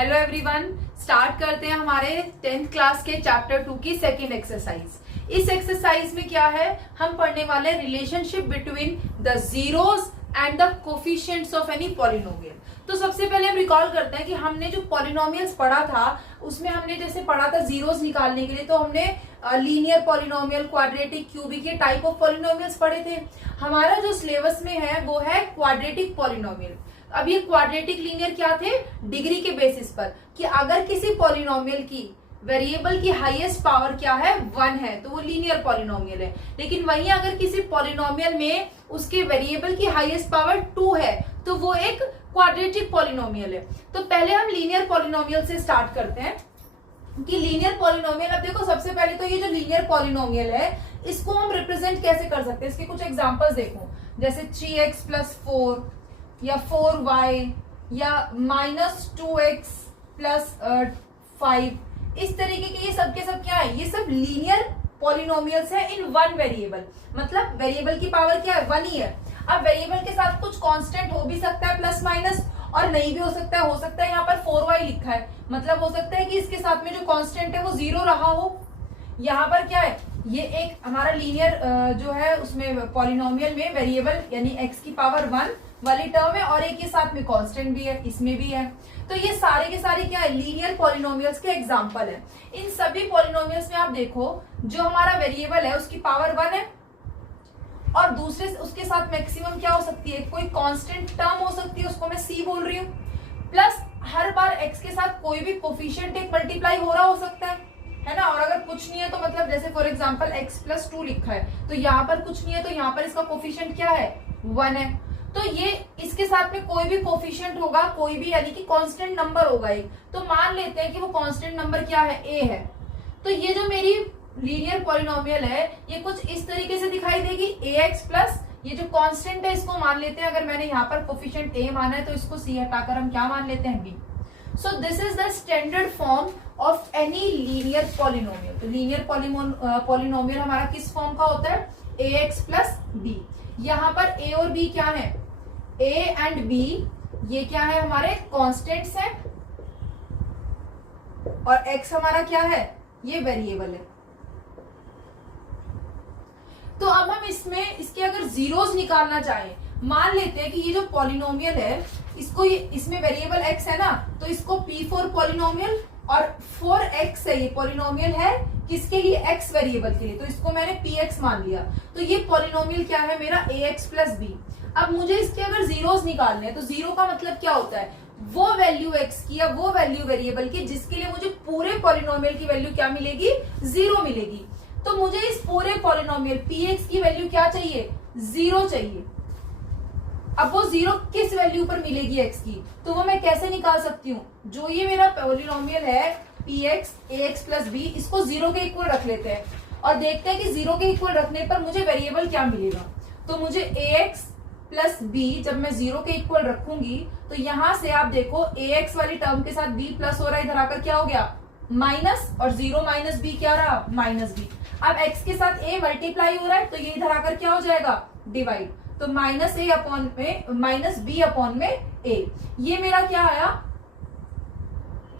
Hello everyone, start करते हैं हमारे 10th क्लास के चैप्टर 2 की सेकेंड एक्सरसाइज। इस एक्सरसाइज में क्या है, हम पढ़ने वाले relationship between the zeros and the coefficients of any polynomial. तो सबसे पहले हम रिकॉल करते हैं कि हमने जो पॉलिनोमियल्स पढ़ा था उसमें हमने जैसे पढ़ा था जीरोस निकालने के लिए, तो हमने लीनियर पॉलिनोमियल, क्वाड्रेटिक, क्यूबिक के टाइप ऑफ पॉलिनोमियल्स पढ़े थे। हमारा जो सिलेबस में है वो है क्वाड्रेटिक पॉलिनोमियल। अब ये क्वाड्रेटिक लीनियर क्या थे, डिग्री के बेसिस पर, कि अगर किसी पॉलिनोमियल की वेरिएबल की हाईएस्ट पावर क्या है 1 है तो वो लीनियर पॉलिनोमियल है। लेकिन वहीं अगर किसी पॉलिनोमियल में उसके वेरिएबल की हाईएस्ट पावर 2 है तो वो एक क्वाड्रेटिक पॉलिनोमियल है। तो पहले हम लीनियर पॉलिनोमियल से स्टार्ट करते हैं कि लीनियर पॉलिनोमियल, अब देखो सबसे पहले तो ये जो लीनियर पॉलिनोमियल है इसको हम रिप्रेजेंट कैसे कर सकते हैं, इसके कुछ एग्जांपल्स देखो, जैसे 3x + 4 या 4y या -2x + 5, इस तरीके के ये सब के सब क्या है, ये सब लीनियर पॉलिनोमियल्स है इन वन वेरिएबल। मतलब वेरिएबल की पावर क्या है 1 ही है। अब वेरिएबल के साथ कुछ कांस्टेंट हो भी सकता है प्लस माइनस, और नहीं भी हो सकता है यहाँ पर 4y लिखा है, मतलब हो सकता है कि इसके साथ में जो कांस्टेंट है वो 0 रहा हो। यहाँ पर क्या है, ये एक हमारा लीनियर जो है उसमें पॉलिनोमियल में वेरिएबल यानी x की पावर 1 वाली टर्म है और एक ये साथ में कांस्टेंट भी है, इसमें भी है। तो ये सारे के सारे क्या है, लीनियर पॉलिनोमियल्स के एग्जांपल है। इन सभी पॉलिनोमियल्स में आप देखो जो हमारा वेरिएबल है उसकी पावर 1 है और दूसरे उसके साथ मैक्सिमम क्या हो सकती है, कोई कांस्टेंट टर्म हो सकती है, उसको मैं c बोल रही हूँ, प्लस हर बार x के साथ कोई भी कोफिशिएंट एक मल्टीप्लाई हो रहा हो सकता है ना। और अगर कुछ नहीं है तो मतलब जैसे फॉर एग्जांपल x + 2 लिखा है तो यहाँ पर कुछ नहीं है तो यहाँ पर इसका कोफिशिएंट क्या है 1 है। तो ये इसके साथ में कोई भी कोफिशिएंट होगा, कोई भी यानी कि कांस्टेंट नंबर होगा एक, तो मान लेते हैं कि वो कांस्टेंट नंबर क्या है a है। तो ये जो मेरी लीनियर पॉलिनोमियल है ये कुछ इस तरीके से दिखाई देगी, ax प्लस ये जो कांस्टेंट है इसको मान लेते हैं, अगर मैंने यहाँ पर कोफिशिएंट a माना है तो इसको c हटाकर हम क्या मान लेते हैं b। So this is the standard form of any linear polynomial. तो लीनियर पॉलिनोमियल हमारा किस फॉर्म का होता है, ax + b। यहाँ पर a और b क्या है, a एंड b ये क्या है, हमारे कांस्टेंट्स हैं और x हमारा क्या है, ये वेरिएबल है। तो अब हम इसमें इसके अगर जीरोस निकालना चाहें, मान लेते हैं कि ये जो पॉलिनोमियल है इसको इसमें वेरिएबल x है ना, तो इसको p4 पॉलिनोमियल और 4x है, ये पॉलिनोमियल है किसके लिए, x वेरिएबल के लिए, तो इसको मैंने px मान लिया। तो ये पॉलिनोमियल क्या है मेरा ax + b। अब मुझे इसके अगर जीरोस निकालने हैं तो जीरो का मतलब क्या होता है, वो वैल्यू x की या वो वैल्यू वेरिएबल की जिसके लिए मुझे पूरे पॉलिनोमियल की वैल्यू क्या मिलेगी, 0 मिलेगी। तो मुझे इस पूरे पॉलिनोमियल px की वैल्यू क्या चाहिए, 0 चाहिए। अब वो 0 किस वैल्यू पर मिलेगी x की, तो वो मैं कैसे निकाल सकती हूँ, जो ये मेरा पॉलिनोमियल है px ax + b, इसको 0 के इक्वल रख लेते हैं और देखते हैं कि 0 के इक्वल रखने पर मुझे वेरिएबल क्या मिलेगा। तो मुझे ax + b जब मैं 0 के इक्वल रखूंगी तो यहां से आप देखो ax वाली टर्म के साथ b प्लस हो रहा है, इधर आकर क्या हो गया माइनस, और 0 - b क्या रहा, -b। अब x के साथ a मल्टीप्लाई हो रहा है तो ये इधर आकर क्या हो जाएगा, डिवाइड, तो -b/a। ये मेरा क्या आया,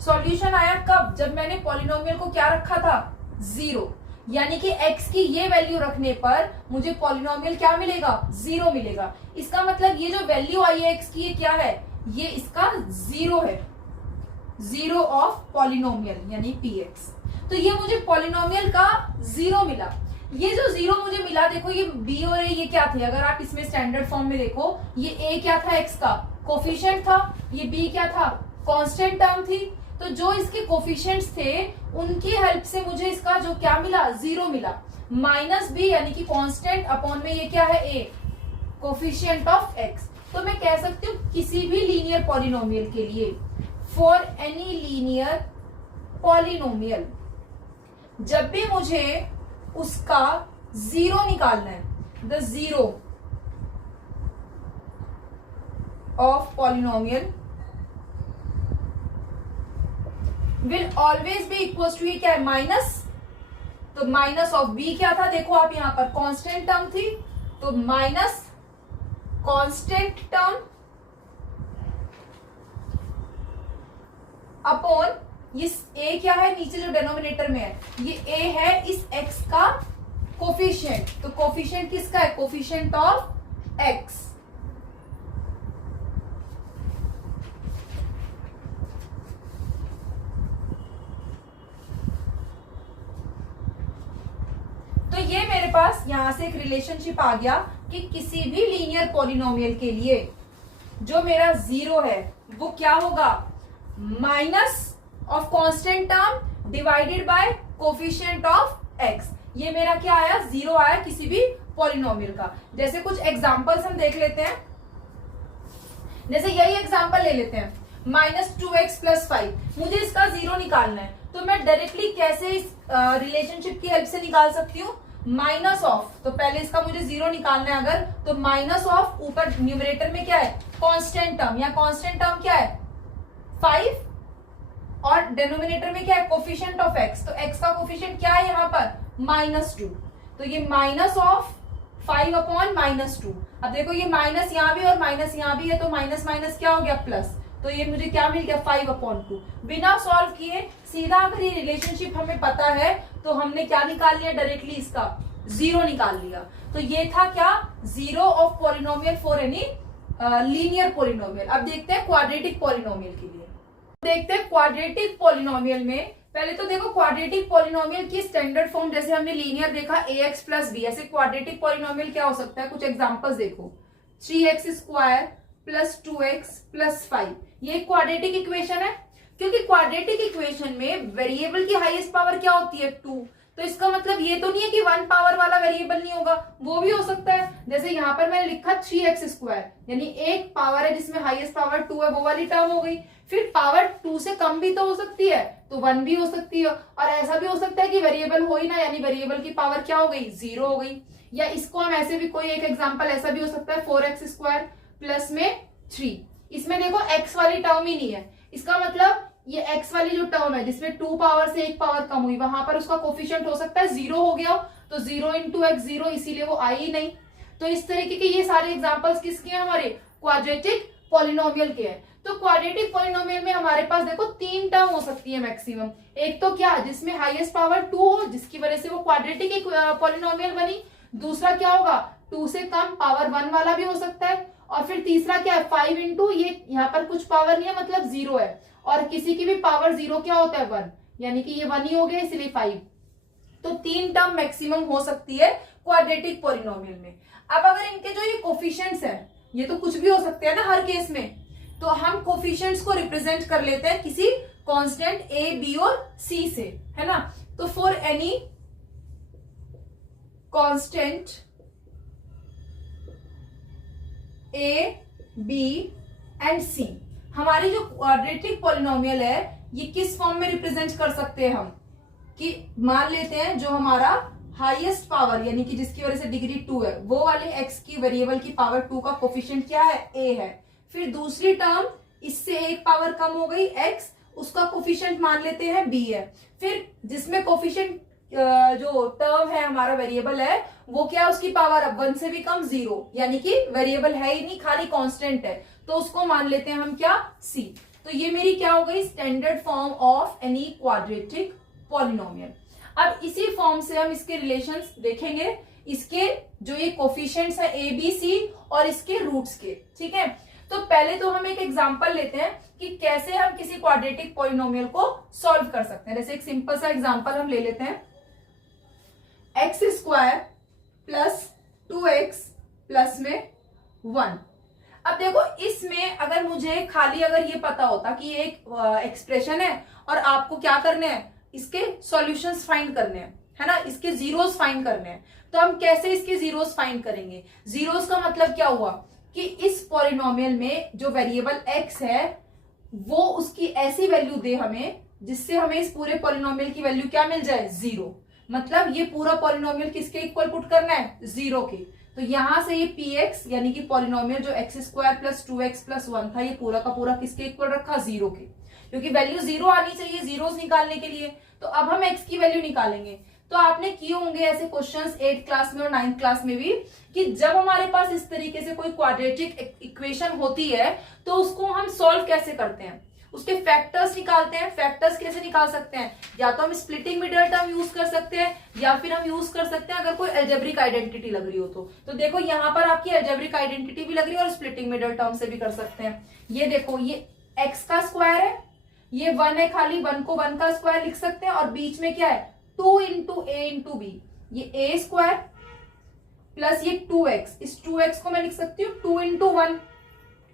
सॉल्यूशन आया कब, जब मैंने पॉलिनोमियल को क्या रखा था, 0, यानी कि x की ये वैल्यू रखने पर मुझे पॉलिनोमियल क्या मिलेगा, 0 मिलेगा। इसका मतलब ये जो वैल्यू आई है x की ये क्या है, ये इसका 0 है, 0 ऑफ पॉलिनोमियल यानी px। तो ये मुझे पॉलिनोमियल का 0 मिला। ये जो 0 मुझे मिला, देखो ये b और a ये क्या थे, अगर आप इसमें स्टैंडर्ड फॉर्म में देखो, ये a क्या था, x का कोफिशिएंट था, ये b क्या था, कांस्टेंट टर्म थी। तो जो इसके कोफिशिएंट्स थे उनकी हेल्प से मुझे इसका जो क्या मिला, 0 मिला, -b यानी कि कांस्टेंट अपॉन में ये क्या है, a कोफिशिएंट ऑफ x। तो मैं कह सकती हूँ किसी भी लीनियर पॉलिनोमियल के लिए, फॉर एनी लीनियर पॉलिनोमियल, जब भी मुझे उसका 0 निकालना है, the 0 of polynomial will always be equal to, ये क्या है माइनस, तो माइनस ऑफ b क्या था, देखो आप यहां पर कांस्टेंट टर्म थी, तो माइनस कांस्टेंट टर्म अपॉन इस a क्या है नीचे जो डिनोमिनेटर में है, ये a है इस x का कोफिशिएंट। तो कोफिशिएंट किसका है, कोफिशिएंट ऑफ x। तो ये मेरे पास यहां से एक रिलेशनशिप आ गया कि किसी भी लीनियर पॉलिनोमियल के लिए जो मेरा जीरो है वो क्या होगा, minus of constant term divided by coefficient of x। ये मेरा क्या आया, जीरो आया किसी भी पॉलिनोमियल का। जैसे कुछ एग्जांपल्स हम देख लेते हैं, जैसे यही एग्जांपल ले लेते हैं, -2x + 5। मुझे इसका जीरो निकालना है, तो मैं डायरेक्टली कैसे इस रिलेशनशिप की हेल्प से निकाल सकती हूँ, माइनस ऑफ। तो पहले इसका मुझे जीरो निकालना है अगर, तो माइनस ऑफ, ऊपर न्यूमरेटर में क्या है, कांस्टेंट टर्म, या कांस्टेंट टर्म क्या है 5, और डिनोमिनेटर में क्या है, कोफिशिएंट ऑफ x। तो x का कोफिशिएंट क्या है यहाँ पर, -2। तो ये माइनस ऑफ 5 अपॉन -2। अब देखो ये माइनस यहाँ भी और माइनस यहाँ भी है, तो माइनस माइनस क्या हो गया, प्लस। तो ये मुझे क्या मिल गया, 5/2। बिना सॉल्व किए सीधा अगर ये रिलेशनशिप हमें पता है तो हमने क्या निकाल लिया, डायरेक्टली इसका जीरो निकाल लिया। तो ये था क्या, zero of polynomial for any linear polynomial. अब देखते हैं क्वाड्रेटिक पॉलिनोमियल के लिए। देखते हैं क्वाड्रेटिक पॉलिनोमियल में, पहले तो देखो क्वाड्रेटिक पॉलिनोमियल की स्टैंडर्ड फॉर्म, जैसे हमने लीनियर देखा ax + b, ऐसे क्वाड्रेटिक पॉलिनोमियल क्या हो सकता है, कुछ एग्जांपल्स देखो, 3x² + 2x + 5। ये क्वाड्रेटिक इक्वेशन है, क्योंकि क्वाड्रेटिक इक्वेशन में वेरिएबल की हाईएस्ट पावर क्या होती है, 2। तो इसका मतलब ये तो नहीं है कि 1 पावर वाला वेरिएबल नहीं होगा, वो भी हो सकता है। जैसे यहाँ पर मैंने लिखा 3x², यानी एक पावर है जिसमें हाईएस्ट पावर 2 है, वो वाली टर्म हो गई। फिर पावर 2 से कम भी तो हो सकती है, तो 1 भी हो सकती है, और ऐसा भी हो सकता है कि वेरिएबल हो ही ना, यानी वेरिएबल की पावर क्या हो गई, 0 हो गई। या इसको हम ऐसे भी, कोई एक एग्जाम्पल ऐसा भी हो सकता है, 4x² प्लस में 3। इसमें देखो x वाली टर्म ही नहीं है, इसका मतलब ये x वाली जो टर्म है जिसमें 2 पावर से 1 पावर कम हुई, वहां पर उसका कोफिशिएंट हो सकता है 0 हो गया, तो 0 × x 0, इसीलिए वो आई ही नहीं। तो इस तरीके के ये सारे एग्जांपल्स किसके हैं, हमारे क्वाड्रेटिक पॉलिनोमियल के हैं। तो क्वाड्रेटिक पॉलिनोमियल में हमारे पास देखो 3 टर्म हो सकती है मैक्सिमम। एक तो क्या, जिसमें हाईएस्ट पावर 2 हो, जिसकी वजह से वो क्वाड्रेटिक पॉलिनोमियल बनी। दूसरा क्या होगा, 2 से कम पावर 1 वाला भी हो सकता है। और फिर तीसरा क्या है, 5 × ये यहाँ पर कुछ पावर नहीं है, मतलब 0 है, और किसी की भी पावर 0 क्या होता है, 1, यानी कि ये 1 ही हो गया, इसलिए 5। तो 3 टर्म मैक्सिमम हो सकती है क्वाड्रेटिक पॉलिनोमियल में। अब अगर इनके जो ये कोफिशिएंट्स हैं, ये तो कुछ भी हो सकते हैं ना हर केस में, तो हम कोफिशिएंट्स को रिप्रेजेंट कर लेते हैं किसी कांस्टेंट a, b और c से, है ना। तो for any constant a, b and c, हमारी जो क्वाड्रेटिक पॉलिनोमियल है ये किस फॉर्म में रिप्रेजेंट कर सकते हैं हम, कि मान लेते हैं जो हमारा हाईएस्ट पावर, यानी कि जिसकी वजह से डिग्री 2 है, वो वाले x की वेरिएबल की पावर 2 का कोफिशिएंट क्या है, a है। फिर दूसरी टर्म इससे 1 पावर कम हो गई x, उसका कोफिशिएंट मान लेते हैं b है। फिर जिसमें कोफिशिएंट जो टर्म है हमारा वेरिएबल है वो क्या है, उसकी पावर अब 1 से भी कम 0, यानी कि वेरिएबल है ही नहीं, खाली कांस्टेंट है, तो उसको मान लेते हैं हम क्या, c। तो ये मेरी क्या हो गई, standard form of any quadratic polynomial. अब इसी फॉर्म से हम इसके रिलेशंस देखेंगे, इसके जो ये कोफिशिएंट्स है a, b, c और इसके रूट्स के, ठीक है। तो पहले तो हम एक एग्जांपल लेते हैं कि कैसे हम किसी क्वाड्रेटिक पॉलिनोमियल को सॉल्व कर सकते हैं। जैसे एक सिंपल सा एग्जांपल हम ले लेते हैं, x² + 2x + 1। अब देखो इसमें अगर मुझे खाली अगर ये पता होता कि ये एक एक्सप्रेशन है और आपको क्या करने हैं, इसके सॉल्यूशंस फाइंड करने हैं, है ना, इसके जीरोस फाइंड करने हैं, तो हम कैसे इसके जीरोस फाइंड करेंगे। जीरोस का मतलब क्या हुआ कि इस पॉलिनोमियल में जो वेरिएबल x है वो उसकी ऐसी वैल्यू दे हमें जिससे हमें इस पूरे पॉलिनोमियल की वैल्यू क्या मिल जाए, 0। मतलब ये पूरा पॉलिनोमियल किसके इक्वल पुट करना है, 0 के। तो यहां से ये px यानी कि पॉलिनोमियल जो x² + 2x + 1 था, ये पूरा का पूरा किसके इक्वल रखा, 0 के, क्योंकि वैल्यू 0 आनी चाहिए जीरोस निकालने के लिए। तो अब हम x की वैल्यू निकालेंगे। तो आपने किए होंगे ऐसे क्वेश्चंस 8th क्लास में और 9th क्लास में भी, कि जब हमारे पास इस तरीके से कोई क्वाड्रेटिक इक्वेशन होती है तो उसको हम सॉल्व कैसे करते हैं। उसके फैक्टर्स निकालते हैं। फैक्टर्स कैसे निकाल सकते हैं, या तो हम स्प्लिटिंग मिडिल टर्म यूज कर सकते हैं या फिर हम यूज कर सकते हैं अगर कोई अलजेब्रिक आइडेंटिटी लग रही हो तो देखो यहाँ पर आपकी अलजेब्रिक आइडेंटिटी भी लग रही है और स्प्लिटिंग मिडिल टर्म से भी कर सकते हैं। ये देखो ये x का स्क्वायर है, ये 1 है, खाली 1 को 1 का स्क्वायर लिख सकते हैं और बीच में क्या है 2 इंटू ए इंटू बी, ये ए स्क्वायर प्लस ये 2x, इस 2x को मैं लिख सकती हूँ 2 इंटू 1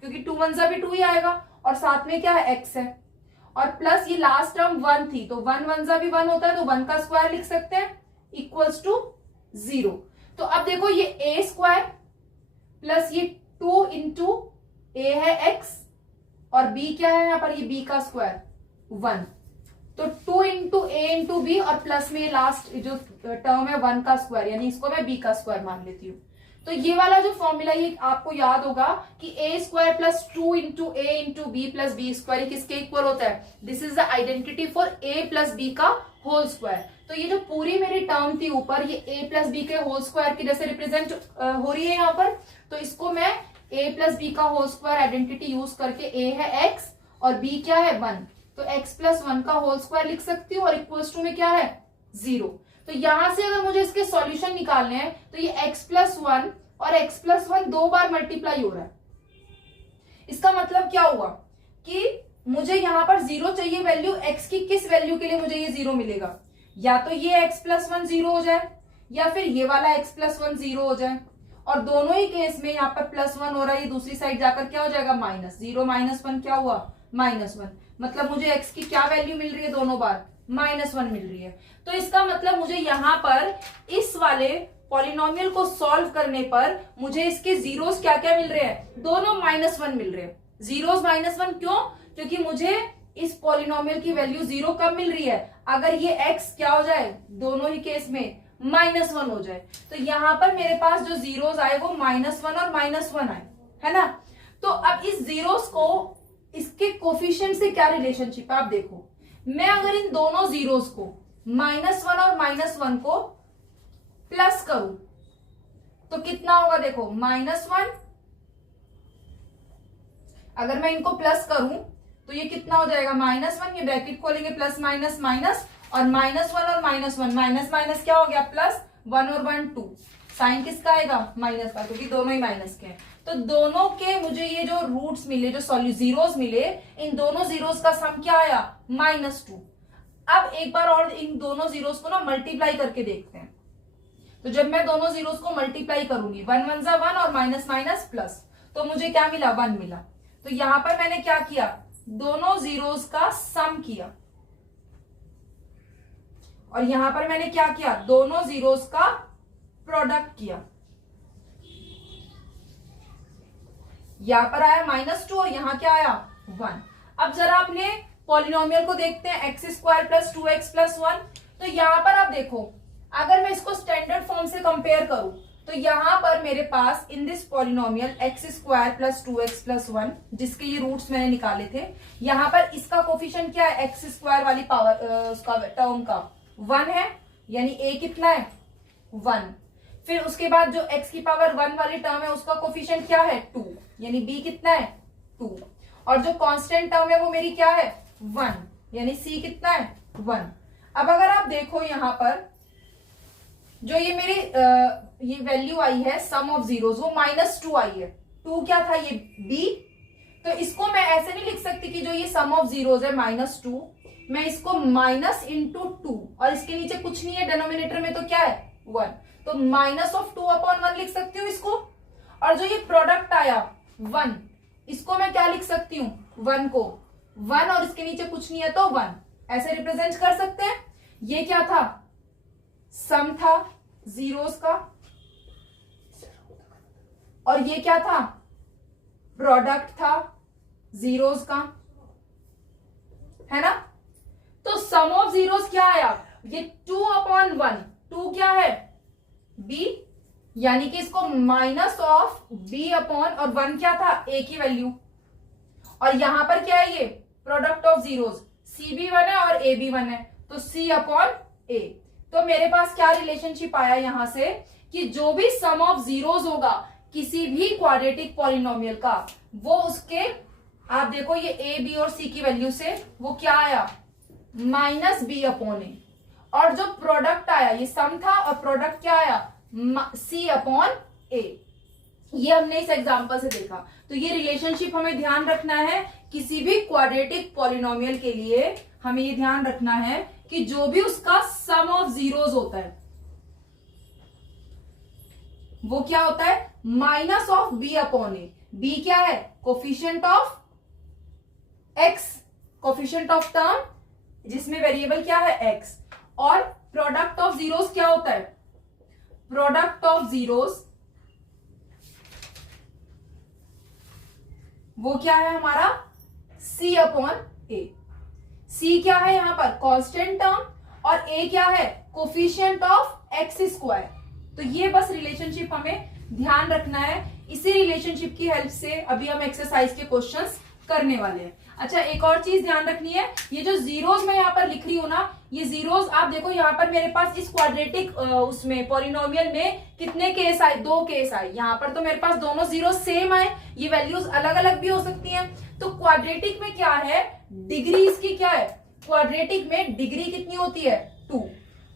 क्योंकि 2 1 भी 2 ही आएगा और साथ में क्या है x है और प्लस ये लास्ट टर्म 1 थी तो 1 1 भी 1 होता है तो 1 का स्क्वायर लिख सकते हैं इक्वल्स टू 0। तो अब देखो ये a स्क्वायर प्लस ये 2 इंटू ए है x और b क्या है यहाँ पर, ये b का स्क्वायर 1, तो 2 इंटू ए इंटू बी और प्लस में ये लास्ट जो टर्म है 1 का स्क्वायर, यानी इसको मैं b का स्क्वायर मान लेती हूँ। तो ये वाला जो फॉर्मूला ये आपको याद होगा कि a square plus 2 into a into b plus b square किसके इक्वल होता है, this is the identity for a plus b का होल स्क्वायर। तो ये जो पूरी मेरी टर्म थी ऊपर ये a प्लस बी के होल स्क्वायर की जैसे रिप्रेजेंट हो रही है यहाँ पर, तो इसको मैं a प्लस बी का होल स्क्वायर आइडेंटिटी यूज करके a है x और b क्या है 1, तो x प्लस 1 का होल स्क्वायर लिख सकती हूँ और इक्वल्स टू में क्या है 0। तो यहां से अगर मुझे इसके सॉल्यूशन निकालने हैं तो ये x प्लस 1 और x प्लस 1 दो बार मल्टीप्लाई हो रहा है। इसका मतलब क्या हुआ कि मुझे यहाँ पर 0 चाहिए वैल्यू, x की किस वैल्यू के लिए मुझे ये 0 मिलेगा, या तो ये x प्लस 1 0 हो जाए या फिर ये वाला x प्लस 1 0 हो जाए और दोनों ही केस में यहाँ पर प्लस 1 हो रहा है, ये दूसरी साइड जाकर क्या हो जाएगा माइनस 0 माइनस 1 क्या हुआ -1, मतलब मुझे x की क्या वैल्यू मिल रही है दोनों बार -1 मिल रही है। तो इसका मतलब मुझे यहाँ पर इस वाले पॉलिनोमियल को सॉल्व करने पर मुझे इसके जीरोस क्या क्या मिल रहे हैं, दोनों -1 मिल रहे हैं। जीरोस -1 क्यों, क्योंकि मुझे इस पॉलिनोमियल की वैल्यू 0 कब मिल रही है, अगर ये x क्या हो जाए दोनों ही केस में -1 हो जाए। तो यहाँ पर मेरे पास जो जीरोस आए वो -1 और -1 आए, है ना। तो अब इस जीरोस को इसके कोफिशिएंट से क्या रिलेशनशिप है आप देखो, मैं अगर इन दोनों जीरोस को -1 और -1 को प्लस करूं तो कितना होगा, देखो -1, अगर मैं इनको प्लस करूं तो ये कितना हो जाएगा -1, ये ब्रैकेट खोलेंगे प्लस माइनस माइनस और -1 और -1 माइनस माइनस क्या हो गया प्लस, 1 और 1 2, साइन किसका आएगा माइनस का क्योंकि दोनों ही माइनस के हैं। तो दोनों के मुझे ये जो रूट्स मिले, जो जीरोस मिले, इन दोनों जीरोस का सम क्या आया -2। अब एक बार और इन दोनों जीरोस को ना मल्टीप्लाई करके देखते हैं। तो जब मैं दोनों जीरोस को मल्टीप्लाई करूंगी 1 1 1 और माइनस माइनस प्लस, तो मुझे क्या मिला 1 मिला। तो यहां पर मैंने क्या किया, दोनों जीरोस का सम किया और यहां पर मैंने क्या किया, दोनों जीरोस का प्रोडक्ट किया। यहां पर आया -2 और यहां क्या आया 1। अब जरा अपने पॉलिनोमियल को देखते हैं x square plus 2x plus 1। तो यहां पर आप देखो, अगर मैं इसको स्टैंडर्ड फॉर्म से कंपेयर करूं तो यहां पर मेरे पास in this polynomial x square plus 2x plus 1, जिसके ये रूट्स मैंने निकाले थे, यहां पर इसका कोफिशिएंट क्या है, x स्क्वायर वाली पावर उसका टर्म का 1 है, यानी a कितना है 1। फिर उसके बाद जो x की पावर 1 वाली टर्म है उसका कोफिशिएंट क्या है 2, यानी b कितना है 2, और जो कांस्टेंट टर्म है वो मेरी क्या है 1, यानी c कितना है 1। अब अगर आप देखो यहां पर जो ये मेरी ये वैल्यू आई है सम ऑफ जीरोस वो -2 आई है। 2 क्या था ये b, तो इसको मैं ऐसे नहीं लिख सकती कि जो ये सम ऑफ जीरोस है -2, मैं इसको -2 और इसके नीचे कुछ नहीं है डिनोमिनेटर में, तो क्या है 1, तो -2/1 लिख सकती हूँ इसको। और जो ये प्रोडक्ट आया 1, इसको मैं क्या लिख सकती हूँ 1 को 1 और इसके नीचे कुछ नहीं है तो 1, ऐसे रिप्रेजेंट कर सकते हैं। ये क्या था, सम था जीरोस का, और ये क्या था, प्रोडक्ट था जीरोस का, है ना। तो सम ऑफ जीरोस क्या आया, ये 2/1, 2 क्या है b, यानी कि इसको माइनस ऑफ b अपॉन, और 1 क्या था a की वैल्यू, और यहां पर क्या है ये प्रोडक्ट ऑफ जीरोस, c भी 1 है और a भी 1 है, तो c अपॉन a। तो मेरे पास क्या रिलेशनशिप आया यहां से कि जो भी सम ऑफ जीरोस होगा किसी भी क्वाड्रेटिक पॉलिनोमियल का, वो उसके आप देखो ये ए बी और सी की वैल्यू से वो क्या आया, माइनस बी अपॉन ए, और जो प्रोडक्ट आया ये सम था और प्रोडक्ट क्या आया, सी अपॉन ए। ये हमने इस एग्जांपल से देखा। तो ये रिलेशनशिप हमें ध्यान रखना है किसी भी क्वाड्रेटिक पॉलिनोमियल के लिए, हमें ये ध्यान रखना है कि जो भी उसका सम ऑफ जीरोस होता है वो क्या होता है, minus of b upon a. B क्या है, coefficient of x, coefficient of term जिसमें वेरिएबल क्या है एक्स, और प्रोडक्ट ऑफ जीरोस क्या होता है, प्रोडक्ट ऑफ जीरोस वो क्या है हमारा, सी अपॉन ए। सी क्या है यहां पर, कांस्टेंट टर्म, और ए क्या है, कोफिशिएंट ऑफ एक्स स्क्वायर। तो ये बस रिलेशनशिप हमें ध्यान रखना है। इसी रिलेशनशिप की हेल्प से अभी हम एक्सरसाइज के क्वेश्चंस करने वाले हैं। अच्छा, एक और चीज ध्यान रखनी है, ये जो जीरोस मैं यहाँ पर लिख रही हूं ना, ये जीरोस आप देखो यहाँ पर मेरे पास इस क्वाड्रेटिक उसमें पॉलिनोमियल में कितने केस आए, 2 केस आए। यहाँ पर तो मेरे पास दोनों जीरो सेम आए, ये वैल्यूज अलग अलग भी हो सकती हैं। तो क्वाड्रेटिक में क्या है, डिग्री इसकी क्या है, क्वाड्रेटिक में डिग्री कितनी होती है, 2।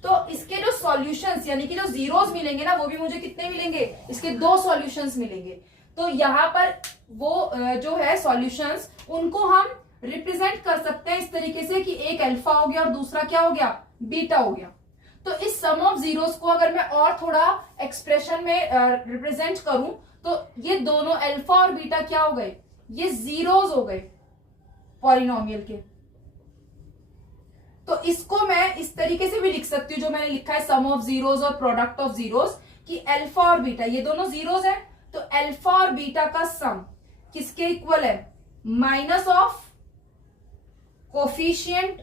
तो इसके जो सॉल्यूशंस यानी कि जो जीरोस मिलेंगे ना, वो भी मुझे कितने मिलेंगे, इसके 2 सॉल्यूशंस मिलेंगे। तो यहाँ पर वो जो है सॉल्यूशंस, उनको हम रिप्रेजेंट कर सकते हैं इस तरीके से कि एक अल्फा हो गया और दूसरा क्या हो गया, बीटा हो गया। तो इस सम ऑफ जीरोस को अगर मैं और थोड़ा एक्सप्रेशन में रिप्रेजेंट करूं, तो ये दोनों अल्फा और बीटा क्या हो गए, ये जीरोस हो गए पॉलिनोमियल के। तो इसको मैं इस तरीके से भी लिख सकती हूँ जो मैंने लिखा है, सम ऑफ जीरोस और प्रोडक्ट ऑफ जीरोस, कि अल्फा और बीटा ये दोनों जीरोस है, तो अल्फा और बीटा का सम किसके इक्वल है, माइनस ऑफ कोफिशिएंट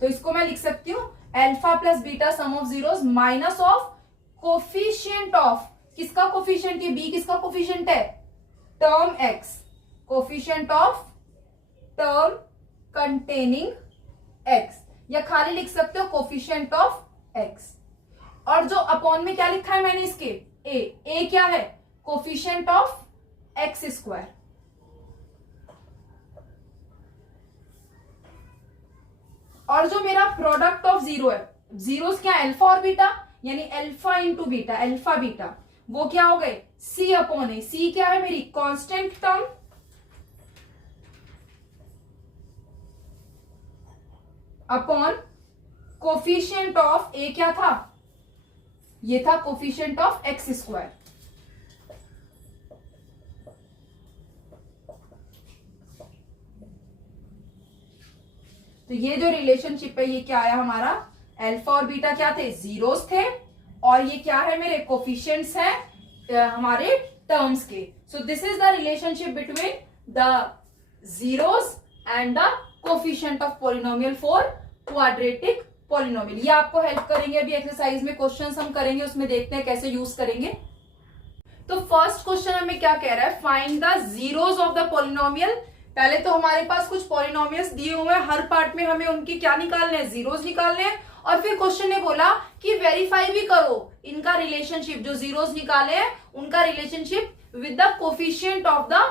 तो इसको मैं लिख सकती हूं alpha plus beta some of zeros minus of coefficient of, किसका कोफिशिएंट, ये बी किसका कोफिशिएंट है, term x, coefficient of term containing x, या खाली लिख सकते हो कोफिशिएंट ऑफ एक्स। और जो अपॉन में क्या लिखा है मैंने इसके, ए क्या है, कोफिशिएंट ऑफ एक्स स्क्वायर। और जो मेरा प्रोडक्ट ऑफ जीरो है, जीरोस क्या, अल्फा और बीटा, यानी alpha into beta, alpha beta, वो क्या हो गए, सी अपॉन ए। सी क्या है मेरी, constant term, upon coefficient of A क्या था, ये था कोफिशिएंट ऑफ एक्स स्क्वायर। तो ये जो रिलेशनशिप है ये क्या आया हमारा, अल्फा और बीटा क्या थे, जीरोस थे, और ये क्या है मेरे कोफिशिएंट्स हैं हमारे टर्म्स के। So this is the relationship between the zeros and the coefficient of polynomial for quadratic polynomial. ये आपको हेल्प करेंगे, अभी एक्सरसाइज में क्वेश्चंस हम करेंगे, उसमें देखते हैं कैसे यूज करेंगे। तो फर्स्ट क्वेश्चन हमें क्या कह रहा है, find the zeros of the polynomial. पहले तो हमारे पास कुछ पॉलिनोमियल्स दिए हुए हैं, हर पार्ट में हमें उनके क्या निकालने हैं, जीरोस निकालने हैं। और फिर क्वेश्चन ने बोला कि वेरीफाई भी करो इनका रिलेशनशिप, जो जीरोस निकाले हैं उनका relationship with the coefficient of the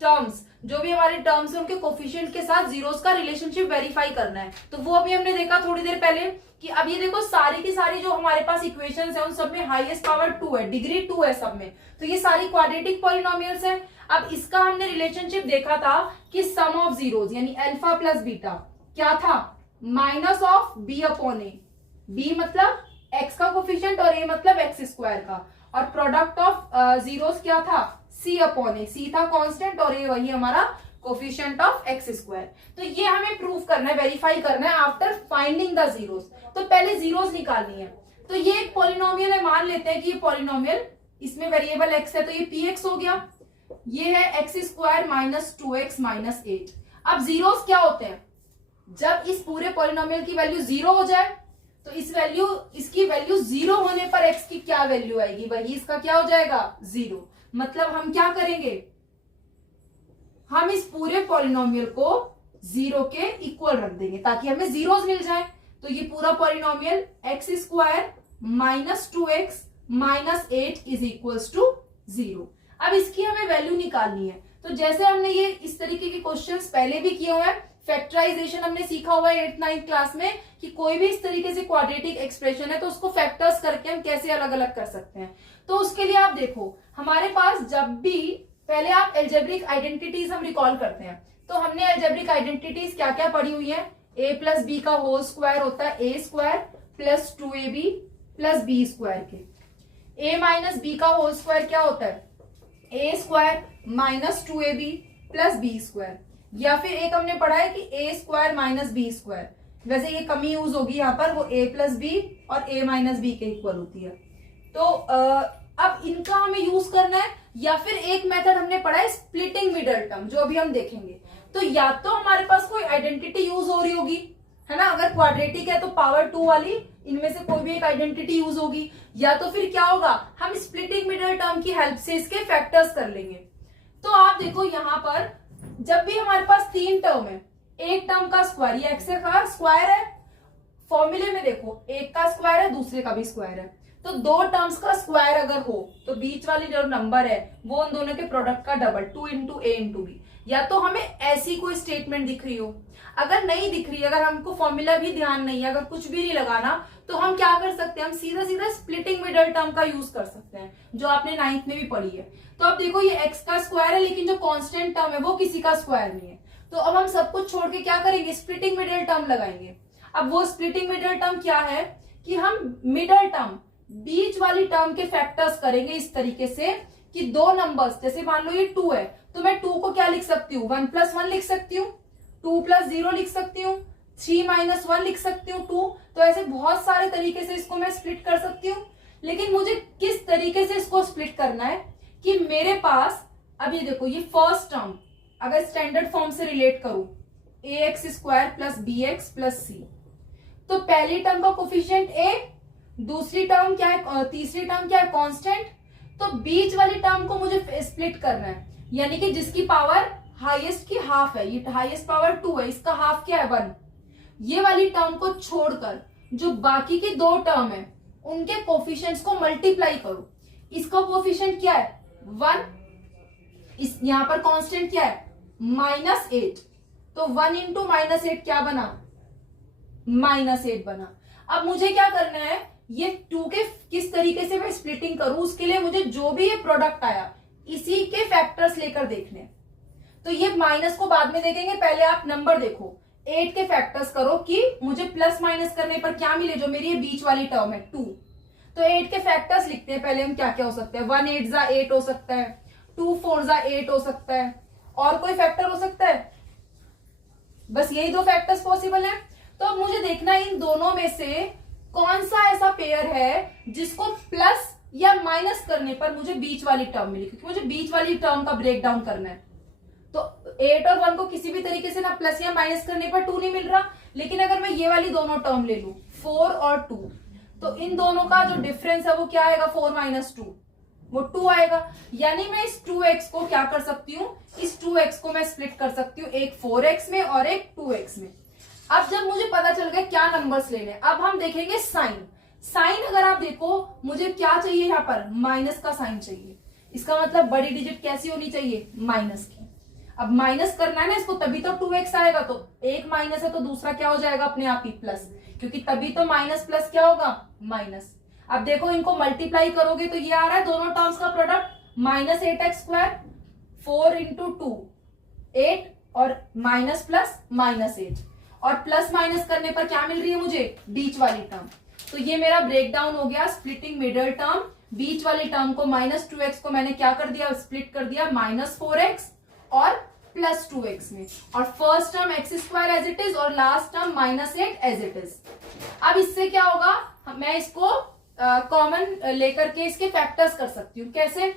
terms, जो भी हमारे टर्म्स है उनके कोफिशिएंट के साथ जीरोस का रिलेशनशिप वेरीफाई करना है। तो वो अभी हमने देखा थोड़ी देर पहले कि अब ये देखो सारी की सारी जो हमारे पास इक्वेशंस है उन सब में हाईएस्ट पावर 2 है, डिग्री 2 है सब में। तो ये सारी क्वाड्रेटिक पॉलिनोमियल्स है। अब इसका हमने रिलेशनशिप देखा था कि सम ऑफ जीरोस यानी अल्फा प्लस बीटा क्या था, minus of b upon a. B मतलब एक्स का कोफिशिएंट और ए मतलब एक्स स्क्वायर का, और प्रोडक्ट ऑफ जीरोस क्या था, सी अपॉन ए। सी था कांस्टेंट और ए वही हमारा कोफिशिएंट ऑफ एक्स स्क्वायर। तो ये हमें प्रूव करना है, वेरीफाई करना है आफ्टर फाइंडिंग द जीरोस। तो पहले जीरोस निकालनी है। तो ये एक पॉलिनोमियल है, मान लेते हैं कि ये पॉलिनोमियल, इसमें वेरिएबल एक्स है तो ये पी एक्स हो गया, ये है x square minus 2x minus 8। अब जीरोस क्या होते हैं, जब इस पूरे पॉलिनोमियल की वैल्यू 0 हो जाए तो इसकी वैल्यू 0 होने पर x की क्या वैल्यू आएगी, वही इसका क्या हो जाएगा, 0। मतलब हम क्या करेंगे, हम इस पूरे पॉलिनोमियल को 0 के इक्वल रख देंगे ताकि हमें जीरोस मिल जाए। तो ये पूरा polynomial x square minus 2x minus 8 is equals to 0। अब इसकी हमें वैल्यू निकालनी है। तो जैसे हमने ये इस तरीके के क्वेश्चंस पहले भी किए हुए हैं, फैक्टराइजेशन हमने सीखा हुआ है 8th 9th क्लास में कि कोई भी इस तरीके से क्वाड्रेटिक एक्सप्रेशन है तो उसको फैक्टर्स करके हम कैसे अलग अलग कर सकते हैं। तो उसके लिए आप देखो हमारे पास जब भी पहले आप एल्जेब्रिक आइडेंटिटीज हम रिकॉल करते हैं, तो हमने एल्जेब्रिक आइडेंटिटीज क्या क्या पढ़ी हुई है, a प्लस बी का होल स्क्वायर होता है a square plus 2ab plus b square के। a माइनस बी का होल स्क्वायर क्या होता है, a square minus 2ab plus b square. या फिर एक हमने पढ़ा है कि a square minus b square, वैसे ये कमी यूज होगी यहाँ पर, वो a प्लस बी और a माइनस बी के इक्वल होती है। तो अब इनका हमें यूज करना है। या फिर एक मेथड हमने पढ़ा है स्प्लिटिंग मिडल टर्म, जो अभी हम देखेंगे। तो या तो हमारे पास कोई आइडेंटिटी यूज हो रही होगी, है ना, अगर क्वाड्रेटिक है तो पावर 2 वाली इनमें से कोई भी एक आइडेंटिटी यूज होगी, या तो फिर क्या होगा, हम स्प्लिटिंग मिडल टर्म की हेल्प से इसके फैक्टर्स कर लेंगे। तो आप देखो यहाँ पर जब भी हमारे पास 3 टर्म है, एक टर्म का स्क्वायर, ये एक्स का स्क्वायर है, फॉर्मूले में देखो एक का स्क्वायर है दूसरे का भी स्क्वायर है, तो 2 टर्म्स का स्क्वायर अगर हो तो बीच वाली जो नंबर है वो उन दोनों के प्रोडक्ट का double, 2 into a into B. या तो हमें ऐसी कोई स्टेटमेंट दिख रही हो, अगर नहीं दिख रही, अगर हमको फॉर्मूला भी ध्यान नहीं है, अगर कुछ भी नहीं लगाना, तो हम क्या कर सकते हैं, हम सीधा सीधा स्प्लिटिंग मिडल टर्म का यूज कर सकते हैं, जो आपने 9th में भी पढ़ी है। तो अब देखो ये एक्स का स्क्वायर है, लेकिन जो कांस्टेंट टर्म है वो किसी का स्क्वायर नहीं है, तो अब हम सब कुछ छोड़ के क्या करेंगे, स्प्लिटिंग मिडल टर्म लगाएंगे। अब वो स्प्लिटिंग मिडल टर्म क्या है कि हम मिडल टर्म बीच वाली टर्म के फैक्टर्स करेंगे इस तरीके से कि 2 नंबर्स, जैसे मान लो ये 2 है तो मैं 2 को क्या लिख सकती हूँ, 1 प्लस 1 लिख सकती हूँ, 2 प्लस 0 लिख सकती हूँ, 3 माइनस 1 लिख सकती हूँ 2। तो ऐसे बहुत सारे तरीके से इसको मैं स्प्लिट कर सकती हूँ। लेकिन मुझे किस तरीके से इसको स्प्लिट करना है कि मेरे पास, अब ये देखो ये फर्स्ट टर्म अगर स्टैंडर्ड फॉर्म से रिलेट करूं, A X square plus B X plus C, तो पहली टर्म का कोफिशिएंट a, दूसरी टर्म क्या है, तीसरी टर्म क्या है, कांस्टेंट। तो बीच वाली टर्म को मुझे स्प्लिट करना है, यानी कि जिसकी पावर हाईएस्ट की हाफ है, ये हाईएस्ट पावर 2 है, इसका हाफ क्या है 1। ये वाली टर्म को छोड़कर जो बाकी की 2 टर्म है उनके कोफिशिएंट्स को मल्टीप्लाई करो। इसका कोफिशिएंट क्या है 1, इस यहां पर कांस्टेंट क्या है -8, तो 1 इंटू -8 क्या बना, -8 बना। अब मुझे क्या करना है, ये 2 के किस तरीके से मैं स्प्लिटिंग करूं, उसके लिए मुझे जो भी ये प्रोडक्ट आया इसी के फैक्टर्स लेकर देखने। तो ये माइनस को बाद में देखेंगे, पहले आप नंबर देखो, 8 के फैक्टर्स करो कि मुझे प्लस माइनस करने पर क्या मिले, जो मेरी ये बीच वाली टर्म है 2। तो 8 के फैक्टर्स लिखते हैं पहले हम, क्या क्या हो सकते हैं, 1 8 जा 8 हो सकता है, 2 4 जा 8 हो सकता है, और कोई फैक्टर हो सकता है, बस यही 2 फैक्टर्स पॉसिबल है। तो अब मुझे देखना है इन दोनों में से कौन सा ऐसा पेयर है जिसको प्लस या माइनस करने पर मुझे बीच वाली टर्म मिली, क्योंकि मुझे बीच वाली टर्म का ब्रेक डाउन करना है। तो 8 और 1 को किसी भी तरीके से ना प्लस या माइनस करने पर 2 नहीं मिल रहा, लेकिन अगर मैं ये वाली दोनों टर्म ले लूं 4 और 2, तो इन दोनों का जो डिफरेंस है वो क्या आएगा, 4 माइनस 2, वो 2 आएगा। यानी मैं इस 2x को क्या कर सकती हूँ, इस 2x को मैं स्प्लिट कर सकती हूँ, एक 4x में और एक 2x में। अब जब मुझे पता चल गया क्या नंबर्स लेने, अब हम देखेंगे साइन। साइन अगर आप देखो, मुझे क्या चाहिए यहाँ पर, माइनस का साइन चाहिए। इसका मतलब बड़ी डिजिट कैसी होनी चाहिए, माइनस की। अब माइनस करना है ना इसको, तभी तो 2x आएगा, तो एक माइनस है तो दूसरा क्या हो जाएगा अपने आप ही प्लस, क्योंकि तभी तो माइनस प्लस क्या होगा, माइनस। अब देखो इनको मल्टीप्लाई करोगे तो ये आ रहा है दोनों टर्म्स का प्रोडक्ट, -8x स्क्वायर, 4 इंटू 2 8 और माइनस प्लस -8, और प्लस माइनस करने पर क्या मिल रही है मुझे, बीच वाली टर्म। तो ये मेरा ब्रेक डाउन हो गया, स्प्लिटिंग मिडल टर्म। बीच वाली टर्म को -2x को मैंने क्या कर दिया, स्प्लिट कर दिया -4x और +2x में, और first term X square as it is और last term -8 as it is. अब इससे क्या होगा, मैं इसको कॉमन लेकर के इसके फैक्टर्स कर सकती हूँ। कैसे,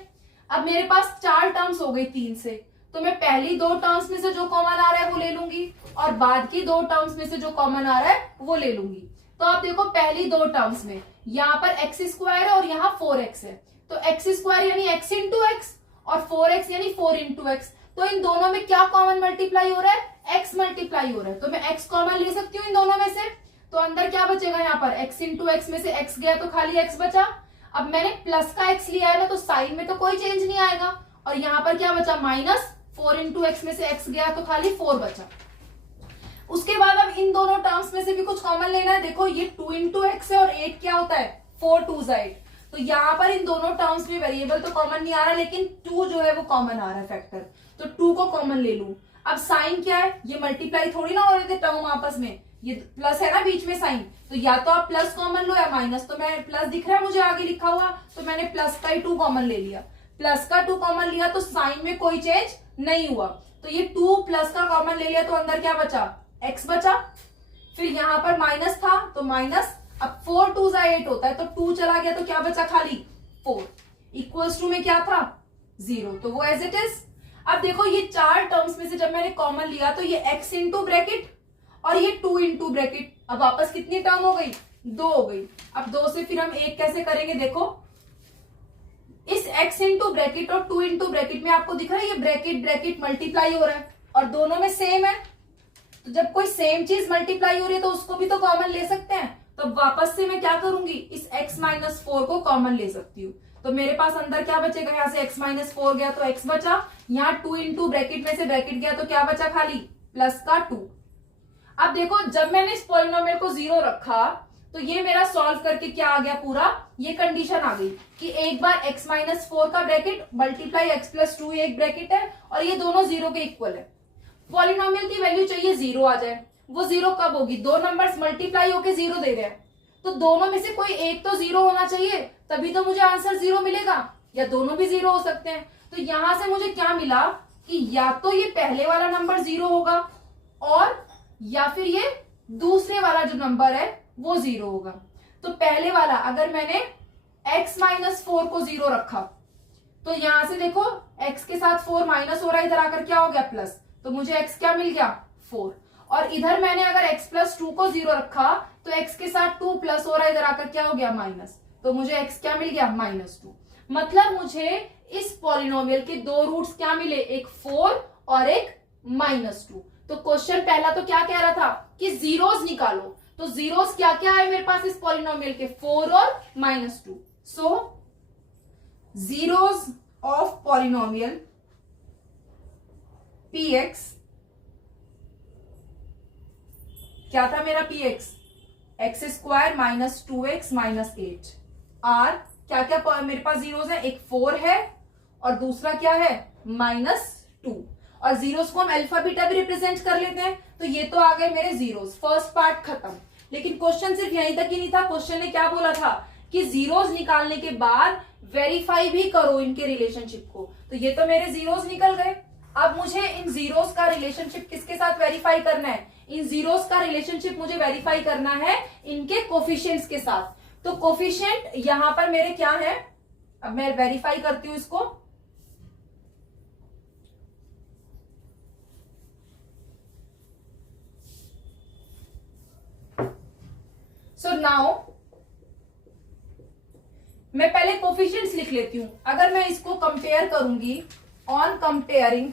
अब मेरे पास 4 टर्म्स हो गई 3 से, तो मैं पहली 2 टर्म्स में से जो कॉमन आ रहा है वो ले लूंगी, और बाद की 2 टर्म्स में से जो कॉमन आ रहा है वो ले लूंगी। तो आप देखो पहली 2 टर्म्स में यहाँ पर एक्स स्क्वायर है और यहाँ 4x है, तो एक्स स्क्वायर यानी x इंटू एक्स और 4x यानी 4 इंटू एक्स। तो इन दोनों में क्या कॉमन मल्टीप्लाई हो रहा है, x मल्टीप्लाई हो रहा है, तो मैं x कॉमन ले सकती हूँ इन दोनों में से। तो अंदर क्या बचेगा यहाँ पर, x इंटू एक्स में से x गया तो खाली x बचा। अब मैंने प्लस का x लिया है ना, तो साइन में तो कोई चेंज नहीं आएगा। और यहाँ पर क्या बचा, माइनस 4 इंटू एक्स में से x गया तो खाली 4 बचा। उसके बाद अब इन दोनों टर्म्स में से भी कुछ कॉमन लेना है। देखो ये 2 इंटू एक्स है और 8 क्या होता है, 4 2 8। तो यहाँ पर इन दोनों टर्म्स में वेरिएबल तो कॉमन नहीं आ रहा, लेकिन 2 जो है वो कॉमन आ रहा है फैक्टर, तो 2 को कॉमन ले लूं। अब साइन क्या है, ये मल्टीप्लाई थोड़ी ना हो रहे थे टर्म आपस में, ये प्लस है ना बीच में साइन, तो या तो आप प्लस कॉमन लो या माइनस। तो मैं प्लस दिख रहा है मुझे आगे लिखा हुआ, तो मैंने प्लस का ही 2 कॉमन ले लिया। प्लस का 2 कॉमन लिया तो साइन में कोई चेंज नहीं हुआ, तो ये 2 प्लस का कॉमन ले लिया तो अंदर क्या बचा, x बचा। फिर यहाँ पर माइनस था तो माइनस, अब 4 2 8 होता है, तो 2 चला गया तो क्या बचा, खाली 4 इक्वल्स टू में क्या था, 0, तो वो एज इट इज। अब देखो ये 4 टर्म्स में से जब मैंने कॉमन लिया तो ये x इंटू ब्रैकेट और ये 2 इंटू ब्रैकेट, अब वापस कितनी टर्म हो गई, 2 हो गई। अब 2 से फिर हम 1 कैसे करेंगे, देखो इस x इंटू ब्रैकेट और 2 इंटू ब्रैकेट में आपको दिख रहा है ये ब्रैकेट ब्रैकेट मल्टीप्लाई हो रहा है और दोनों में सेम है। तो जब कोई सेम चीज मल्टीप्लाई हो रही है तो उसको भी तो कॉमन ले सकते हैं। तो वापस से मैं क्या करूंगी, इस x माइनस 4 को कॉमन ले सकती हूँ। तो मेरे पास अंदर क्या बचेगा, यहाँ से x माइनस 4 गया तो x बचा, यहाँ 2 इंटू ब्रैकेट में से ब्रैकेट गया तो क्या बचा, खाली प्लस का 2। अब देखो जब मैंने इस पॉलिनोमियल को 0 रखा तो ये मेरा सॉल्व करके क्या आ गया, पूरा ये कंडीशन आ गई कि एक बार x माइनस 4 का ब्रैकेट मल्टीप्लाई x प्लस 2 एक ब्रैकेट है और ये दोनों 0 के इक्वल है। पॉलिनोमियल की वैल्यू चाहिए 0 आ जाए, वो 0 कब होगी, 2 नंबर्स मल्टीप्लाई होके 0 दे रहे हैं, तो दोनों में से कोई एक तो 0 होना चाहिए, तभी तो मुझे आंसर 0 मिलेगा, या दोनों भी 0 हो सकते हैं। तो यहां से मुझे क्या मिला कि या तो ये पहले वाला नंबर 0 होगा और या फिर ये दूसरे वाला जो नंबर है वो 0 होगा। तो पहले वाला अगर मैंने x माइनस 4 को 0 रखा तो यहां से देखो x के साथ 4 माइनस हो रहा है, इधर आकर क्या हो गया, प्लस, तो मुझे x क्या मिल गया, 4। और इधर मैंने अगर x प्लस 2 को 0 रखा तो x के साथ 2 प्लस हो रहा है, इधर आकर क्या हो गया, माइनस, तो मुझे x क्या मिल गया, -2। मतलब मुझे इस पॉलिनोमियल के 2 रूट्स क्या मिले, एक 4 और एक -2। तो क्वेश्चन पहला तो क्या कह रहा था कि जीरोस निकालो, तो जीरोस क्या क्या है मेरे पास इस पॉलिनोमियल के, 4 और -2। सो जीरोस ऑफ पॉलिनोमियल px क्या था मेरा, px x square minus 2x minus 8 r क्या क्या मेरे पास जीरोस है, एक 4 है और दूसरा क्या है, -2। और जीरोस को हम अल्फा बीटा भी रिप्रेजेंट कर लेते हैं, तो ये तो आ गए मेरे जीरोस, फर्स्ट पार्ट खत्म। लेकिन क्वेश्चन सिर्फ यहीं तक ही नहीं था, क्वेश्चन ने क्या बोला था कि जीरोस निकालने के बाद वेरीफाई भी करो इनके रिलेशनशिप को, तो ये तो मेरे जीरोस निकल गए। अब मुझे इन जीरोस का रिलेशनशिप किसके साथ वेरीफाई करना है, इन जीरोस का रिलेशनशिप मुझे वेरीफाई करना है इनके कोफिशिएंट्स के साथ। तो कोफिशिएंट यहां पर मेरे क्या है, अब मैं वेरीफाई करती हूं इसको। सो नाउ मैं पहले कोफिशिएंट्स लिख लेती हूं। अगर मैं इसको कंपेयर करूंगी, on comparing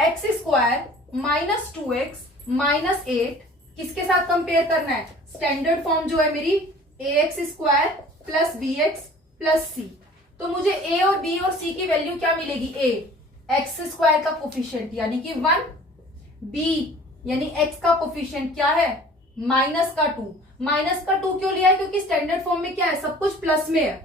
x square minus 2x minus 8 किसके साथ कंपेयर करना है, स्टैंडर्ड फॉर्म जो है मेरी ax square plus bx plus c। तो मुझे a और b और c की वैल्यू क्या मिलेगी, a x स्क्वायर का कोफिशिएंट यानी कि 1, b यानी x का कोफिशिएंट क्या है, माइनस का 2। माइनस का 2 क्यों लिया है, क्योंकि स्टैंडर्ड फॉर्म में क्या है, सब कुछ प्लस में है,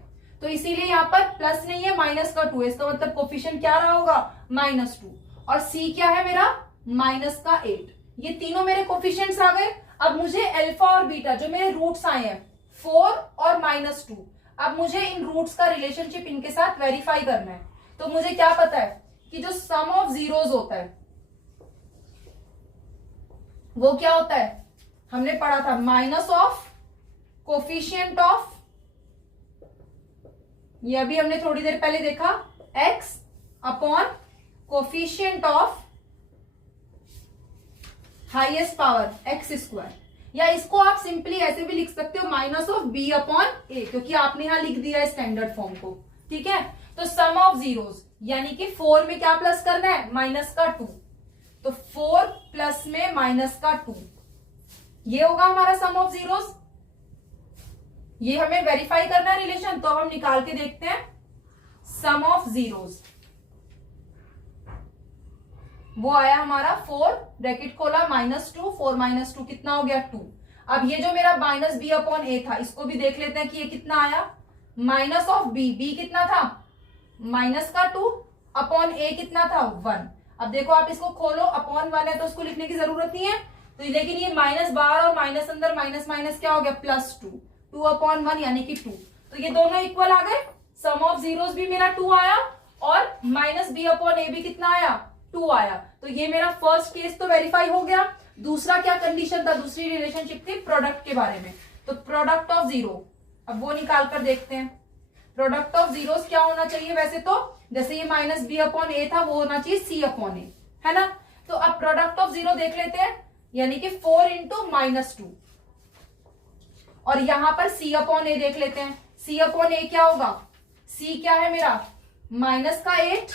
तो इसीलिए यहाँ पर प्लस नहीं है, माइनस का 2 है, इसका मतलब कोफिशिएंट क्या रहा होगा, -2। और c क्या है मेरा, -8। ये तीनों मेरे कोफिशिएंट्स आ गए। अब मुझे अल्फा और बीटा जो मेरे रूट्स आए हैं 4 और -2, अब मुझे इन रूट्स का रिलेशनशिप इनके साथ वेरीफाई करना है। तो मुझे क्या पता है कि जो सम ऑफ जीरोस होता है वो क्या होता है, हमने पढ़ा था माइनस ऑफ कोफिशिएंट ऑफ, ये अभी हमने थोड़ी देर पहले देखा, x upon coefficient of highest power x square, या इसको आप सिंपली ऐसे भी लिख सकते हो minus of b upon a, क्योंकि आपने यहां लिख दिया है स्टैंडर्ड फॉर्म को, ठीक है। तो सम ऑफ जीरोस यानी कि 4 में क्या प्लस करना है, माइनस का 2, तो 4 प्लस में माइनस का 2, ये होगा हमारा सम ऑफ जीरोस। ये हमें वेरीफाई करना है रिलेशन, तो अब हम निकाल के देखते हैं सम ऑफ जीरोस। वो आया हमारा 4 ब्रैकेट खोला -2, 4 - 2 कितना हो गया 2। अब ये जो मेरा माइनस बी अपॉन ए था, इसको भी देख लेते हैं कि ये कितना आया, माइनस ऑफ बी, बी कितना था माइनस का 2 अपॉन ए कितना था 1। अब देखो आप इसको खोलो, अपॉन 1 है तो उसको लिखने की जरूरत नहीं है, तो लेकिन ये माइनस बाहर और माइनस अंदर, माइनस माइनस क्या हो गया +2, 2 अपॉन 1 यानी कि 2, तो ये दोनों इक्वल आ गए। सम ऑफ जीरोस भी मेरा 2 आया और माइनस बी अपॉन ए भी कितना आया 2 आया। तो ये मेरा फर्स्ट केस तो वेरीफाई हो गया। दूसरा क्या कंडीशन था, दूसरी रिलेशनशिप थी प्रोडक्ट के बारे में, तो प्रोडक्ट ऑफ जीरो, अब वो निकाल कर देखते हैं। प्रोडक्ट ऑफ जीरोस क्या होना चाहिए, वैसे तो जैसे ये माइनस बी अपॉन ए था वो होना चाहिए सी अपॉन ए, है ना। तो अब प्रोडक्ट ऑफ जीरो देख लेते हैं, यानी कि 4 इंटू -2, और यहां पर सी अपॉन ए देख लेते हैं। सी अपॉन ए क्या होगा, सी क्या है मेरा -8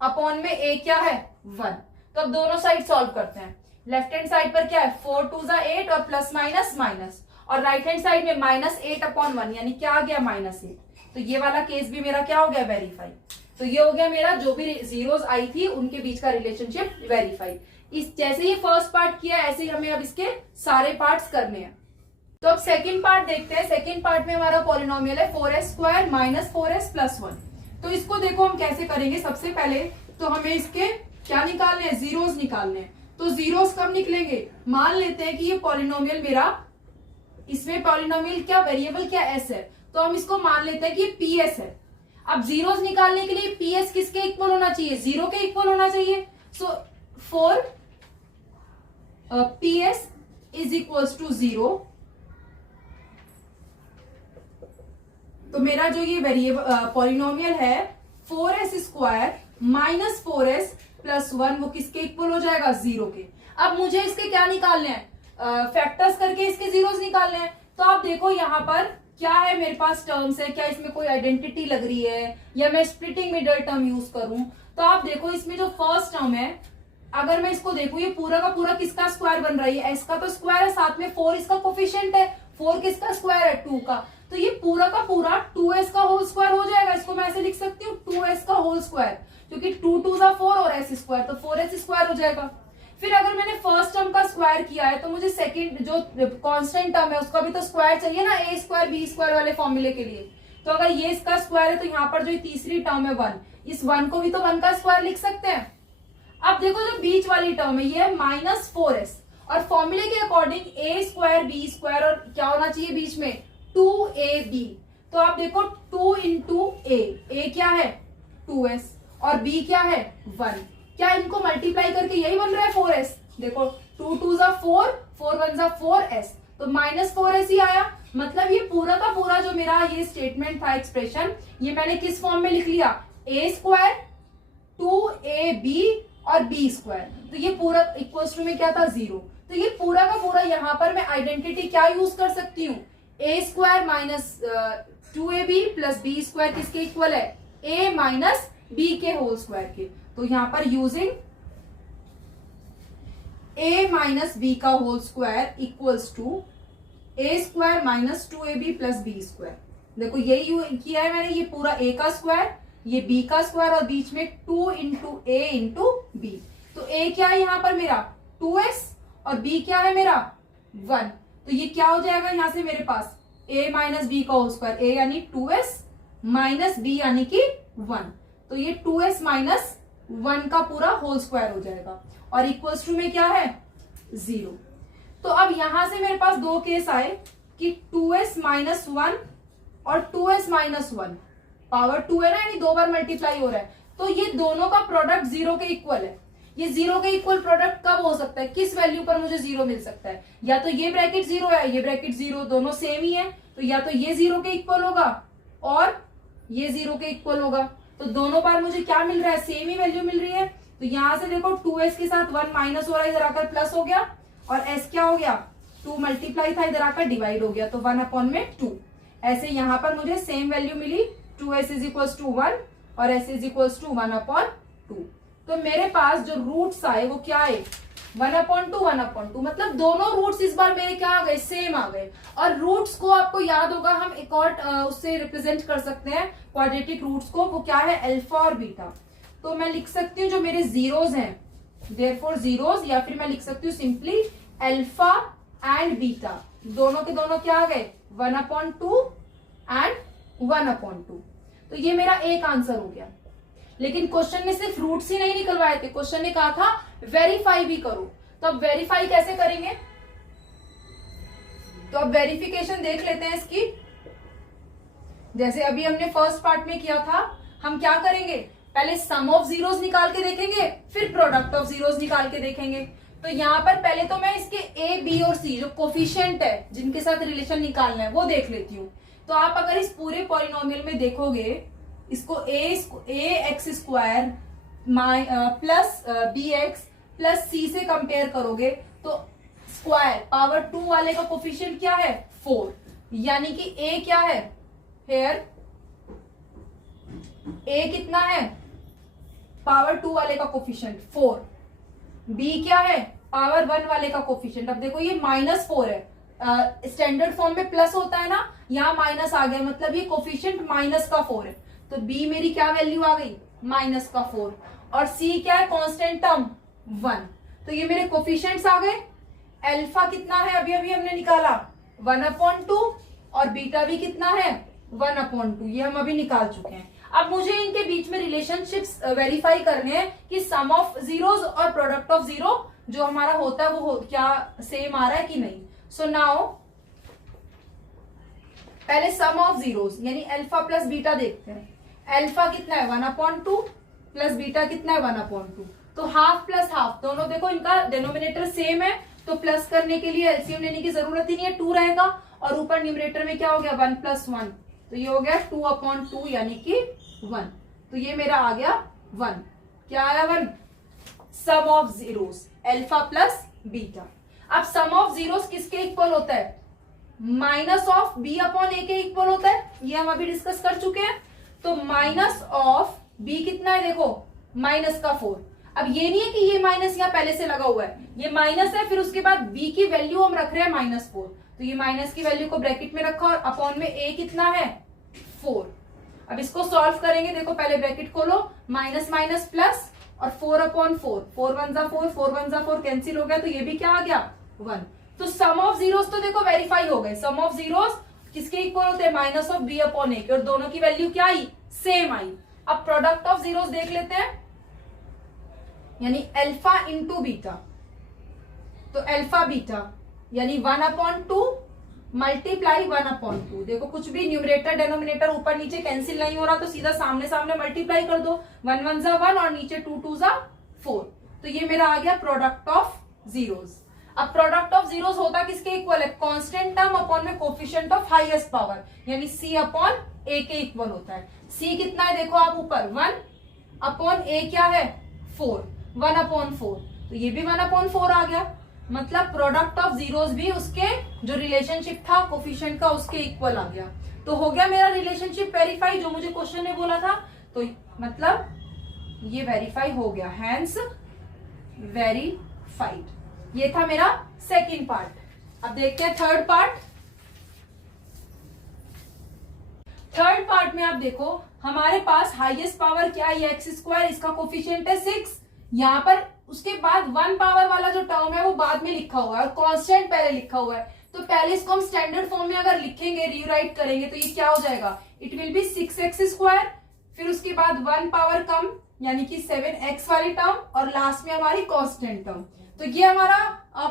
अपॉन में ए क्या है 1। तो अब दोनों साइड सॉल्व करते हैं। लेफ्ट हैंड साइड पर क्या है 4 2 8 और प्लस माइनस माइनस, और राइट हैंड साइड में -8 अपॉन 1 यानी क्या आ गया -8। तो ये वाला केस भी मेरा क्या हो गया वेरीफाई। तो ये हो गया मेरा जो भी जीरोस आई थी उनके बीच का रिलेशनशिप वेरीफाई। इस जैसे ये फर्स्ट पार्ट किया ऐसे ही हमें अब इसके सारे पार्ट्स करने हैं। तो अब सेकंड पार्ट देखते हैं। सेकंड पार्ट में हमारा पॉलिनोमियल है 4s² - 4s + 1। तो इसको देखो हम कैसे करेंगे। सबसे पहले तो हमें इसके क्या निकालने हैं, जीरोस निकालने हैं। तो जीरोस कब निकलेंगे, मान लेते हैं कि ये पॉलिनोमियल मेरा, इसमें पॉलिनोमियल क्या वेरिएबल क्या s है, तो हम इसको मान लेते हैं कि PS है। अब जीरोस निकालने के लिए PS किसके इक्वल होना चाहिए, 0 के इक्वल होना चाहिए। सो 4 PS = 0। तो मेरा जो ये वेरिएबल पॉलिनोमियल है 4s² - 4s + 1 वो किसके इक्वल हो जाएगा, 0 के। अब मुझे इसके क्या निकालने हैं, फैक्टर्स करके इसके जीरोस निकालने हैं। तो आप देखो यहाँ पर क्या है मेरे पास टर्म्स है, क्या इसमें कोई आइडेंटिटी लग रही है या मैं स्प्लिटिंग मिडल टर्म यूज करूं। तो आप देखो इसमें जो फर्स्ट टर्म है, अगर मैं इसको देखूं ये पूरा का पूरा किसका स्क्वायर बन रही है, एस का तो स्क्वायर है, साथ में 4 इसका कोफिशिएंट है, 4 किसका स्क्वायर है 2 का, तो ये पूरा का पूरा 2s का होल स्क्वायर हो जाएगा। इसको मैं ऐसे लिख सकती हूँ 2s का होल स्क्वायर, क्योंकि 2 2 4 और s² तो 4s² हो जाएगा। फिर अगर मैंने फर्स्ट टर्म का स्क्वायर किया है तो मुझे सेकंड जो कांस्टेंट टर्म है उसका भी तो स्क्वायर चाहिए ना, a² b² वाले फॉर्मूले के लिए। तो अगर ये इसका स्क्वायर है तो यहाँ पर जो तीसरी टर्म है 1, इस 1 को भी तो 1 का स्क्वायर लिख सकते हैं। अब देखो जो बीच वाली टर्म है ये है -4s, और फॉर्मूले के अकॉर्डिंग a² b² और क्या होना चाहिए बीच में 2ab। तो आप देखो 2 इंटू a क्या है 2s और b क्या है 1, क्या इनको मल्टीप्लाई करके यही बन रहा है 4s। देखो 2 2 4, 4 1 4s, तो -4s ही आया। मतलब ये पूरा का पूरा जो मेरा ये स्टेटमेंट था, एक्सप्रेशन, ये मैंने किस फॉर्म में लिख लिया, a² 2ab और b²। तो ये पूरा इक्वल्स टू में क्या था 0। तो ये पूरा का पूरा यहाँ पर मैं आइडेंटिटी क्या यूज कर सकती हूँ, a² - 2ab + b² किसके इक्वल है, a - b के होल स्क्वायर के। तो यहाँ पर यूजिंग a - b का whole square equals to a² - 2ab + b²। देखो यही किया है मैंने, ये पूरा a का स्क्वायर, ये b का स्क्वायर और बीच में 2 इंटू a इंटू b। तो a क्या है यहाँ पर मेरा 2s और b क्या है मेरा 1। तो ये क्या हो जाएगा यहाँ से मेरे पास a - b का होल स्क्वायर, a यानी 2s - b यानी कि 1। तो ये 2s - 1 का पूरा होल स्क्वायर हो जाएगा और इक्वल्स टू में क्या है 0। तो अब यहां से मेरे पास दो केस आए कि 2s - 1 और 2s - 1 पावर 2 है ना, यानी 2 बार मल्टीप्लाई हो रहा है। तो ये दोनों का प्रोडक्ट 0 के इक्वल है। ये 0 के इक्वल प्रोडक्ट कब हो सकता है, किस वैल्यू पर मुझे 0 मिल सकता है, या तो ये ब्रैकेट 0 है, ये ब्रैकेट 0, दोनों सेम ही है, तो या तो ये 0 के इक्वल होगा और ये 0 के इक्वल होगा। तो दोनों बार मुझे क्या मिल रहा है, सेम ही वैल्यू मिल रही है। तो यहां से देखो 2s के साथ 1 माइनस हो रहा है, इधर आकर प्लस हो गया, और s क्या हो गया 2 मल्टीप्लाई था, इधर आकर डिवाइड हो गया, तो 1/2। ऐसे यहां पर मुझे सेम वैल्यू मिली, 2s = 1 और s इज इक्वल्स टू 1/2। तो मेरे पास जो रूट्स आए वो क्या आए, 1/2 1/2, मतलब दोनों रूट्स इस बार मेरे क्या आ गए, सेम आ गए। और रूट्स को आपको याद होगा हम एक और उससे रिप्रेजेंट कर सकते हैं क्वाड्रेटिक रूट्स को, वो क्या है, अल्फा और बीटा। तो मैं लिख सकती हूँ जो मेरे जीरोज हैं, देयरफॉर जीरोज, या फिर मैं लिख सकती हूँ सिंपली अल्फा एंड बीटा, दोनों के दोनों क्या आ गए, 1/2 एंड 1/2। तो ये मेरा एक आंसर हो गया। लेकिन क्वेश्चन में सिर्फ रूट्स ही नहीं निकलवाए थे, क्वेश्चन ने कहा था वेरीफाई भी करो। तो अब वेरीफाई कैसे करेंगे, तो अब वेरिफिकेशन देख लेते हैं इसकी। जैसे अभी हमने फर्स्ट पार्ट में किया था, हम क्या करेंगे, पहले सम ऑफ जीरोस निकाल के देखेंगे, फिर प्रोडक्ट ऑफ जीरोस निकाल के देखेंगे। तो यहाँ पर पहले तो मैं इसके ए, बी और सी जो कोफिशिएंट है, जिनके साथ रिलेशन निकालना है, वो देख लेती हूँ। तो आप अगर इस पूरे पॉलिनोमियल में देखोगे, इसको A X square plus B X plus C से कंपेयर करोगे, तो स्क्वायर पावर 2 वाले का कोफिशिएंट क्या है, 4, यानी कि ए क्या है, हेयर ए कितना है, पावर 2 वाले का कोफिशिएंट 4, बी क्या है, पावर 1 वाले का कोफिशिएंट। अब देखो ये -4 है, स्टैंडर्ड फॉर्म में प्लस होता है ना, यहाँ माइनस आ गया, मतलब ये कोफिशिएंट माइनस का 4 है। तो बी मेरी क्या वैल्यू आ गई, माइनस का 4, और सी क्या है, कांस्टेंट टर्म 1। तो ये मेरे कोफिशिएंट्स आ गए। अल्फा कितना है, अभी अभी हमने निकाला 1/2, और बीटा भी कितना है, 1/2, ये हम अभी निकाल चुके हैं। अब मुझे इनके बीच में रिलेशनशिप्स वेरीफाई करने हैं कि सम ऑफ जीरोस और प्रोडक्ट ऑफ जीरो जो हमारा होता है वो क्या सेम आ रहा है कि नहीं। सो नाउ पहले सम ऑफ जीरोस यानी अल्फा प्लस बीटा देखते हैं। अल्फा कितना है, 1/2 प्लस बीटा कितना है, 1/2। तो हाफ प्लस हाफ, दोनों देखो इनका डिनोमिनेटर सेम है, तो प्लस करने के लिए एलसीएम लेने की जरूरत ही नहीं है, 2 रहेगा, और ऊपर न्यूमरेटर में क्या हो गया, 1 + 1, तो ये हो गया 2/2 यानी कि 1। तो ये मेरा आ गया 1, क्या आया 1, sum of zeros alpha plus beta. अब सम ऑफ जीरोस किसके इक्वल होता है, माइनस ऑफ b/a के इक्वल होता है, ये हम अभी डिस्कस कर चुके हैं। तो माइनस ऑफ b कितना है, देखो माइनस का 4। अब ये नहीं है कि ये माइनस यहाँ पहले से लगा हुआ है, ये माइनस है, फिर उसके बाद b की वैल्यू हम रख रहे हैं -4, तो ये माइनस की वैल्यू को ब्रैकेट में रखा और अपॉन में a कितना है, 4। अब इसको सॉल्व करेंगे, देखो पहले ब्रैकेट खोलो, माइनस माइनस प्लस और 4/4, 4 1 जा 4, 4 1 जा 4, कैंसिल हो गया, तो ये भी क्या आ गया 1। तो सम ऑफ जीरोस तो देखो वेरीफाई हो गए, सम ऑफ जीरोस किसके इक्वल होते हैं, माइनस ऑफ b/a के, और दोनों की वैल्यू क्या आई, सेम आई। अब प्रोडक्ट ऑफ जीरोस देख लेते हैं, यानी अल्फा इंटू बीटा। तो अल्फा बीटा यानी 1/2 मल्टीप्लाई 1/2, देखो कुछ भी न्यूमरेटर डेनोमिनेटर ऊपर नीचे कैंसिल नहीं हो रहा, तो सीधा सामने सामने मल्टीप्लाई कर दो, 1 1 जा 1 और नीचे 2 2 जा 4। तो ये मेरा आ गया प्रोडक्ट ऑफ जीरोस। अब प्रोडक्ट ऑफ जीरोस होता किसके इक्वल है, कांस्टेंट टर्म अपॉन में कोफिशिएंट ऑफ हाईएस्ट पावर, यानी c/a के इक्वल होता है। c कितना है, देखो आप ऊपर 1 अपॉन a क्या है 4, 1/4, तो ये भी 1/4 आ गया, मतलब प्रोडक्ट ऑफ जीरोस भी उसके जो रिलेशनशिप था कोफिशिएंट का उसके इक्वल आ गया। तो हो गया मेरा रिलेशनशिप वेरीफाई, जो मुझे क्वेश्चन ने बोला था, तो मतलब ये वेरीफाई हो गया, हैंस वेरीफाइड। ये था मेरा सेकंड पार्ट। अब देखते हैं थर्ड पार्ट। थर्ड पार्ट में आप देखो हमारे पास हाईएस्ट पावर क्या है, x², इसका कोफिशिएंट है 6, यहाँ पर उसके बाद 1 पावर वाला जो टर्म है वो बाद में लिखा हुआ है और कांस्टेंट पहले लिखा हुआ है। तो पहले इसको हम स्टैंडर्ड फॉर्म में अगर लिखेंगे, रीराइट करेंगे, तो ये क्या हो जाएगा, इट विल बी 6x², फिर उसके बाद 1 पावर कम यानी कि 7x वाली टर्म, और लास्ट में हमारी कांस्टेंट टर्म। तो ये हमारा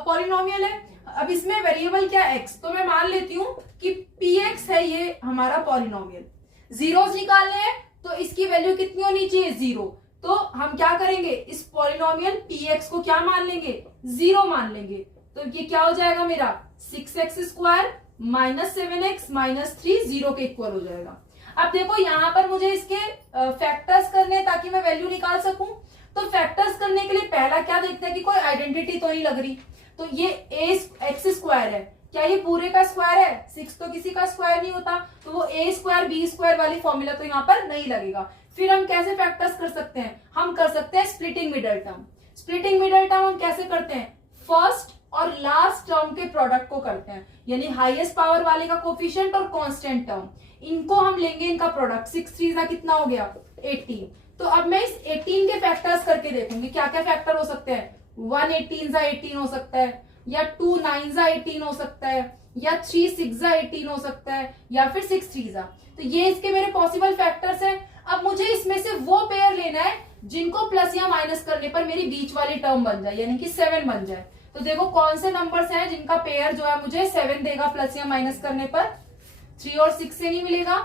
पॉलिनोमियल है। अब इसमें वेरिएबल क्या है, x, तो मैं मान लेती हूँ कि px है ये हमारा पॉलिनोमियल। जीरोस निकालने हैं तो इसकी वैल्यू कितनी होनी चाहिए, 0। तो हम क्या करेंगे, इस पॉलिनोमियल px को क्या मान लेंगे, 0 मान लेंगे। तो ये क्या हो जाएगा मेरा 6x² - 7x - 3 0 के इक्वल हो जाएगा। अब देखो यहाँ पर मुझे इसके फैक्टर्स करने हैं ताकि मैं वैल्यू निकाल सकूं। तो फैक्टर्स करने के लिए पहला क्या देखते हैं कि कोई आइडेंटिटी तो नहीं लग रही। तो ये x² है, क्या ये पूरे का स्क्वायर है? 6 तो किसी का स्क्वायर नहीं होता, तो वो a स्क्वायर b स्क्वायर वाली फॉर्मूला तो यहाँ पर नहीं लगेगा। फिर हम कैसे फैक्टर्स कर सकते हैं? हम कर सकते हैं splitting middle term. Splitting middle term हम कैसे करते हैं? फर्स्ट और लास्ट टर्म के प्रोडक्ट को करते हैं, यानी हाईएस्ट पावर वाले का कोफिशिएंट और कांस्टेंट टर्म, इनको हम लेंगे इनका प्रोडक्ट। 6 3 का कितना हो गया? 18। तो अब मैं इस 18 के फैक्टर्स करके देखूंगी क्या क्या फैक्टर हो सकते हैं। 1 18 जा 18 हो सकता है, या 2 9 जा 18 हो सकता है, या 3 6 जा 18 हो सकता है, या फिर 6 3 जा। तो ये इसके मेरे पॉसिबल फैक्टर्स हैं। अब मुझे इसमें से वो पेयर लेना है जिनको प्लस या माइनस करने पर मेरी बीच वाली टर्म बन जाए, यानी कि 7 बन जाए। तो देखो कौन से नंबर्स हैं जिनका पेयर जो है मुझे 7 देगा प्लस या माइनस करने पर। 3 और 6 से नहीं मिलेगा,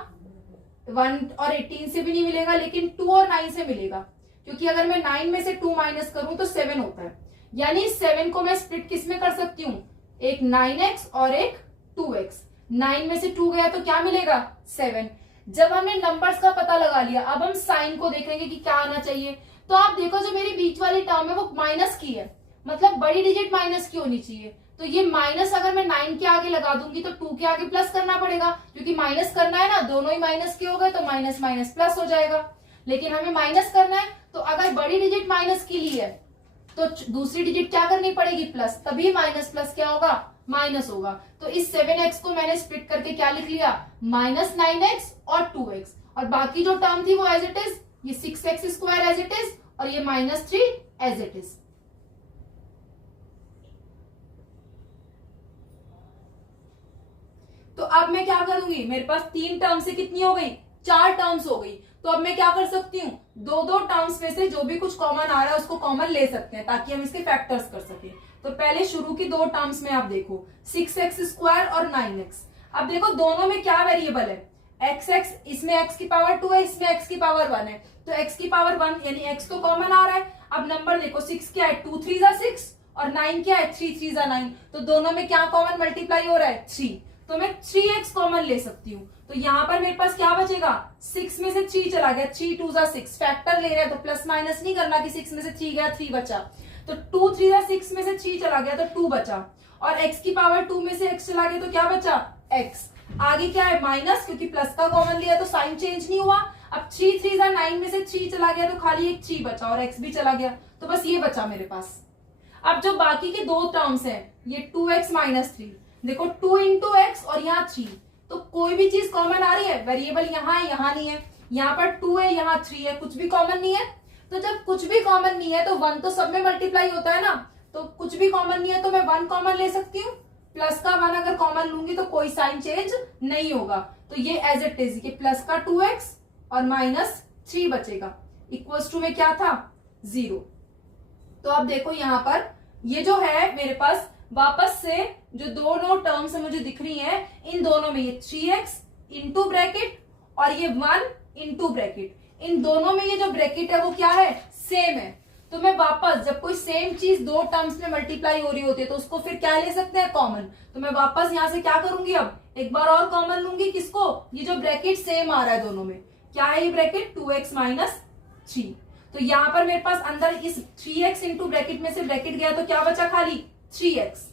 1 और 18 से भी नहीं मिलेगा, लेकिन 2 और 9 से मिलेगा, क्योंकि अगर मैं 9 में से 2 माइनस करूं तो 7 होता है। यानी 7 को मैं स्प्लिट किस में कर सकती हूँ? एक 9x और एक 2x। 9 में से 2 गया तो क्या मिलेगा? 7। जब हमने नंबर्स का पता लगा लिया, अब हम साइन को देखेंगे कि क्या आना चाहिए। तो आप देखो जो मेरी बीच वाली टर्म है वो माइनस की है, मतलब बड़ी डिजिट माइनस की होनी चाहिए। तो ये माइनस अगर मैं 9 के आगे लगा दूंगी तो 2 के आगे प्लस करना पड़ेगा, क्योंकि माइनस करना है ना, दोनों ही माइनस के हो गए तो माइनस माइनस प्लस हो जाएगा। लेकिन हमें माइनस करना है, तो अगर बड़ी डिजिट माइनस की ली है तो दूसरी डिजिट क्या करनी पड़ेगी? प्लस, तभी माइनस प्लस क्या होगा? माइनस होगा। तो इस 7x को मैंने स्प्लिट करके क्या लिख लिया? -9x और 2x, और बाकी जो टर्म थी वो एज इट इज, ये 6x square as it is, और ये -3 एज इट इज। तो अब मैं क्या करूंगी? मेरे पास 3 टर्म से कितनी हो गई? 4 टर्म्स हो गई। तो अब मैं क्या कर सकती हूँ? दो टर्म्स में से जो भी कुछ कॉमन आ रहा है उसको कॉमन ले सकते हैं, ताकि हम इसके फैक्टर्स कर सके। तो पहले शुरू की 2 टर्म्स में आप देखो, 6x स्क्वायर और 9x। अब देखो दोनों में क्या वेरिएबल है? x, इसमें x की पावर 2 है, इसमें x की पावर 1 है, तो x की पावर 1 यानी x तो कॉमन आ रहा है। अब नंबर देखो, 6 क्या है? 2 3 जा 6, और 9 क्या है? 3 3 जा 9। तो दोनों में क्या कॉमन मल्टीप्लाई हो रहा है? 3। तो मैं 3x कॉमन ले सकती हूँ। तो यहाँ पर मेरे पास क्या बचेगा? 6 में से 3 चला गया, 3 2 जा 6। फैक्टर ले रहे हैं तो प्लस माइनस नहीं करना कि 6 में से 3 गया 3 बचा। तो 2 3 जा 6 में से 3 चला गया तो 2 बचा, और x की पावर 2 में से x चला गया तो क्या बचा? x। आगे क्या है? माइनस, क्योंकि प्लस का कॉमन लिया तो साइन चेंज नहीं हुआ। अब 3 3 जा 9 में से 3 चला गया तो खाली एक 3 बचा, और x भी चला गया, तो बस ये बचा मेरे पास। अब जो बाकी के 2 टर्म्स हैं, ये 2x -3, देखो 2 इंटू एक्स और यहाँ 3, तो कोई भी चीज कॉमन आ रही है? वेरिएबल यहाँ है, यहाँ नहीं है, यहाँ पर 2 है, यहाँ 3 है, कुछ भी कॉमन नहीं है। तो जब कुछ भी कॉमन नहीं है तो 1 तो सब में मल्टीप्लाई होता है ना, तो कुछ भी कॉमन नहीं है तो मैं 1 कॉमन ले सकती हूँ। प्लस का 1 अगर कॉमन लूंगी तो कोई साइन चेंज नहीं होगा, तो ये एज इट इज, ये प्लस का 2x और -3 बचेगा, इक्वल्स टू में क्या था? 0। तो अब देखो यहाँ पर ये जो है मेरे पास वापस से जो दोनों टर्म्स मुझे दिख रही हैं, इन दोनों में ये 3x इंटू ब्रैकेट और ये 1 इंटू ब्रैकेट, इन दोनों में ये जो ब्रैकेट है वो क्या है? सेम है। तो मैं वापस, जब कोई सेम चीज 2 टर्म्स में मल्टीप्लाई हो रही होती है तो उसको फिर क्या ले सकते हैं? कॉमन। तो मैं वापस यहां से क्या करूंगी? अब एक बार और कॉमन लूंगी, किसको? ये जो ब्रैकेट सेम आ रहा है दोनों में, क्या है ये ब्रैकेट? 2x -3। तो यहाँ पर मेरे पास अंदर इस 3x इंटू ब्रैकेट में से ब्रैकेट गया तो क्या बचा? खाली 3x।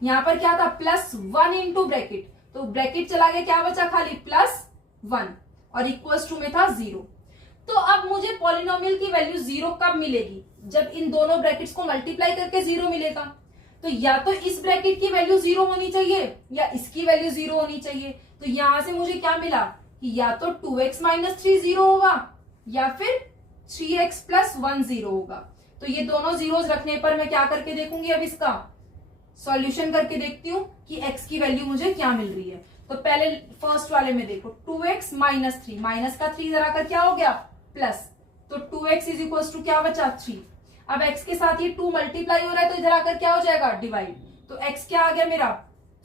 यहाँ पर क्या था? +1 इंटू ब्रैकेट, तो ब्रैकेट चला गया, क्या बचा? खाली +1, और इक्वल्स टू में था 0। तो अब मुझे पॉलिनोमियल की वैल्यू 0 कब मिलेगी? जब इन दोनों ब्रैकेट्स को मल्टीप्लाई करके 0 मिलेगा। तो या तो इस ब्रैकेट की वैल्यू 0 होनी चाहिए या इसकी वैल्यू 0 होनी चाहिए। तो यहां से मुझे क्या मिला कि या तो 2x -3 0 होगा या फिर 3x + 1 0 होगा। तो ये दोनों जीरोस रखने पर मैं क्या करके देखूंगी? अब इसका सॉल्यूशन करके देखती हूँ कि x की वैल्यू मुझे क्या मिल रही है। तो पहले फर्स्ट वाले में देखो, 2x -3, माइनस का 3 इधर आकर क्या हो गया? प्लस, तो 2x = क्या बचा? 3। अब x के साथ ये 2 मल्टीप्लाई हो रहा है तो इधर आकर क्या हो जाएगा? डिवाइड। तो x क्या आ गया मेरा?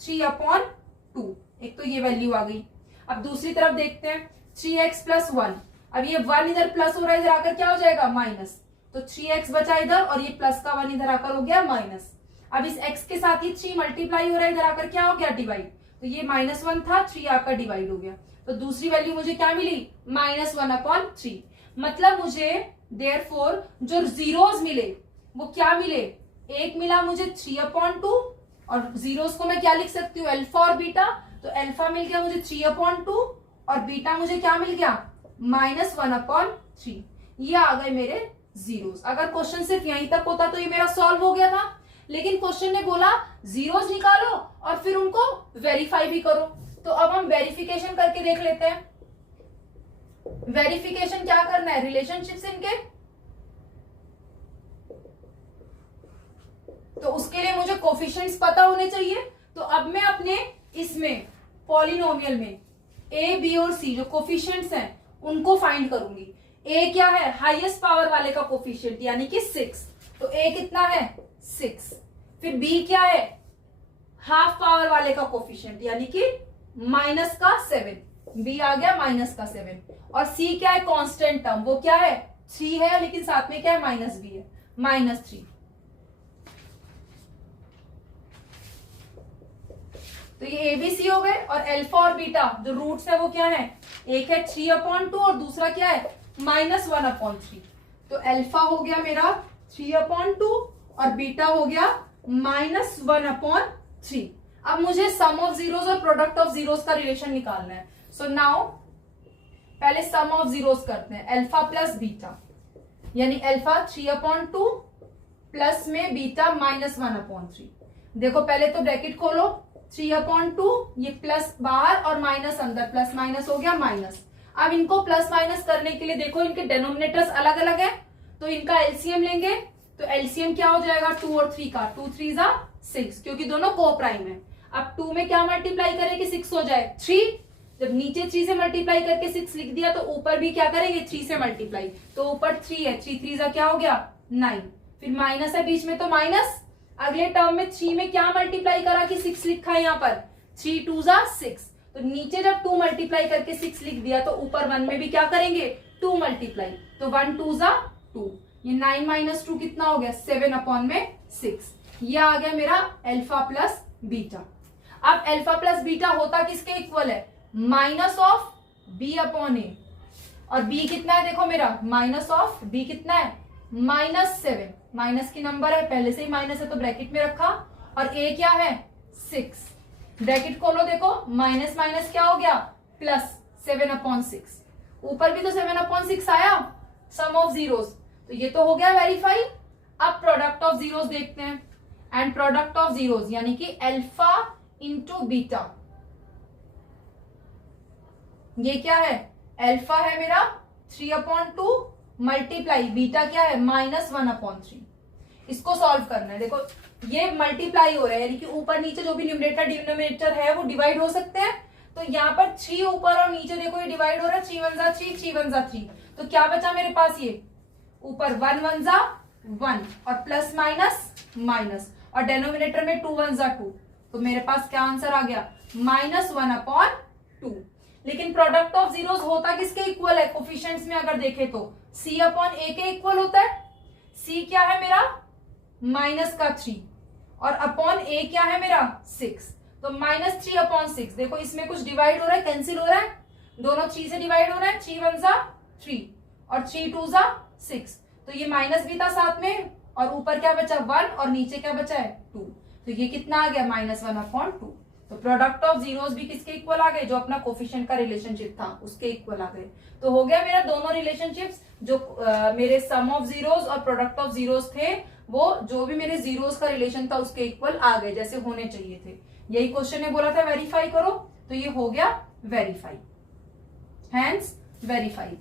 3/2। एक तो ये वैल्यू आ गई। अब दूसरी तरफ देखते हैं, 3x + 1। अब ये 1 इधर प्लस हो रहा है, इधर आकर क्या हो जाएगा? माइनस। तो 3x बचा इधर और ये प्लस का 1 इधर आकर हो गया माइनस। अब इस x के साथ ये 3 मल्टीप्लाई हो रहा है, इधर आकर क्या हो गया? डिवाइड। तो ये -1 था, 3 आकर डिवाइड हो गया। तो दूसरी वैल्यू मुझे क्या मिली? -1/3। मतलब मुझे देयरफॉर जो जीरोस मिले वो क्या मिले? एक मिला मुझे 3/2 और जीरोस को मैं क्या लिख सकती हूँ, अल्फा और बीटा। तो अल्फा मिल गया मुझे 3/2 और बीटा मुझे क्या मिल गया, -1/3। ये आ गए मेरे जीरोस। अगर क्वेश्चन सिर्फ यहीं तक होता तो ये मेरा सॉल्व हो गया था, लेकिन क्वेश्चन ने बोला जीरोस निकालो और फिर उनको वेरीफाई भी करो। तो अब हम वेरिफिकेशन करके देख लेते हैं। वेरिफिकेशन क्या करना है, रिलेशनशिप्स इनके, तो उसके लिए मुझे कोफिशिएंट्स पता होने चाहिए। तो अब मैं अपने इसमें पॉलिनोमियल में ए, बी और सी जो कोफिशिएंट्स हैं उनको फाइंड करूंगी। ए क्या है, हाईएस्ट पावर वाले का कोफिशिएंट यानी कि 6, तो ए कितना है 6। फिर बी क्या है, हाफ पावर वाले का कोफिशिएंट यानी कि -7, बी आ गया -7। और सी क्या है, कांस्टेंट टर्म, वो क्या है 3 है, लेकिन साथ में क्या है माइनस बी है, -3। तो ये ए बी सी हो गए। और अल्फा और बीटा जो रूट्स है वो क्या है, एक है 3/2 और दूसरा क्या है -1/3। तो अल्फा हो गया मेरा 3/2 और बीटा हो गया -1/3। अब मुझे सम ऑफ जीरोस और प्रोडक्ट ऑफ जीरोस का रिलेशन निकालना है। सो नाउ पहले सम ऑफ जीरोस करते हैं, अल्फा प्लस बीटा, यानी अल्फा 3/2 प्लस में बीटा -1/3। देखो पहले तो ब्रैकेट खोलो, 3/2 ये प्लस बाहर और माइनस अंदर, प्लस माइनस हो गया माइनस। अब इनको प्लस माइनस करने के लिए देखो इनके डेनोमिनेटर्स अलग अलग है, तो इनका एलसीएम लेंगे। तो एलसीएम क्या हो जाएगा 2 और 3 का, 2 3 जा 6, क्योंकि दोनों को प्राइम है। अब 2 में क्या मल्टीप्लाई करें कि 6 हो जाए 3, जब नीचे 3 से मल्टीप्लाई करके 6 लिख दिया तो ऊपर भी क्या करेंगे 3 से मल्टीप्लाई, तो ऊपर 3 है, 3 3 जा क्या हो गया 9, फिर माइनस है बीच में तो माइनस। अगले टर्म में 3 में क्या मल्टीप्लाई करा कि 6 लिखा है यहाँ पर, 3 2 जा 6, तो नीचे जब 2 मल्टीप्लाई करके 6 लिख दिया तो ऊपर 1 में भी क्या करेंगे 2 मल्टीप्लाई, तो 1 2 जा 2, ये 9 - 2 कितना हो गया 7/6। ये आ गया मेरा अल्फा प्लस बीटा। अब अल्फा प्लस बीटा होता किसके इक्वल है, माइनस ऑफ b/a, और b कितना है देखो मेरा, माइनस ऑफ b कितना है -7, माइनस की नंबर है पहले से ही माइनस है तो ब्रैकेट में रखा, और a क्या है 6, ब्रैकेट खोलो देखो माइनस माइनस क्या हो गया प्लस 7/6, ऊपर भी तो 7/6 आया सम ऑफ जीरोस, तो ये तो हो गया वेरीफाई। अब प्रोडक्ट ऑफ जीरोस देखते हैं, एंड प्रोडक्ट ऑफ जीरोस यानी कि अल्फा इंटू बीटा, ये क्या है अल्फा है मेरा 3/2 मल्टीप्लाई बीटा क्या है -1/3। इसको सॉल्व करना है। देखो ये मल्टीप्लाई हो रहा है यानी कि ऊपर नीचे जो भी न्यूमरेटर डिनोमिनेटर है वो डिवाइड हो सकते हैं, तो यहाँ पर 3 ऊपर और नीचे देखो ये डिवाइड हो रहा है, 3 1 जा 3, 3 1 जा 3, तो क्या बचा मेरे पास, ये ऊपर 1 1 जा 1 और प्लस माइनस माइनस, और डेनोमिनेटर में 2 1 जा 2, तो मेरे पास क्या आंसर आ गया -1/2। लेकिन प्रोडक्ट ऑफ जीरोस होता किसके इक्वल है, कोफिशिएंट्स में अगर देखे तो c/a के इक्वल होता है। c क्या है मेरा -3 और अपॉन a क्या है मेरा 6, तो -3/6। देखो इसमें कुछ डिवाइड हो रहा है, कैंसिल हो रहा है, दोनों 3 से डिवाइड हो रहा है, 3 1 जा 3 और 3 2 जा 6, तो ये माइनस भी था साथ में, और ऊपर क्या बचा 1 और नीचे क्या बचा है 2, तो ये कितना आ गया -1/2। तो प्रोडक्ट ऑफ जीरोस भी किसके इक्वल आ गए, जो अपना कोफिशिएंट का रिलेशनशिप था उसके इक्वल आ गए। तो हो गया मेरा दोनों रिलेशनशिप्स, जो मेरे सम ऑफ जीरोस और प्रोडक्ट ऑफ जीरोस थे वो जो भी मेरे जीरोस का रिलेशन था उसके इक्वल आ गए, जैसे होने चाहिए थे। यही क्वेश्चन ने बोला था वेरीफाई करो, तो ये हो गया वेरीफाई, हैंस वेरीफाइड।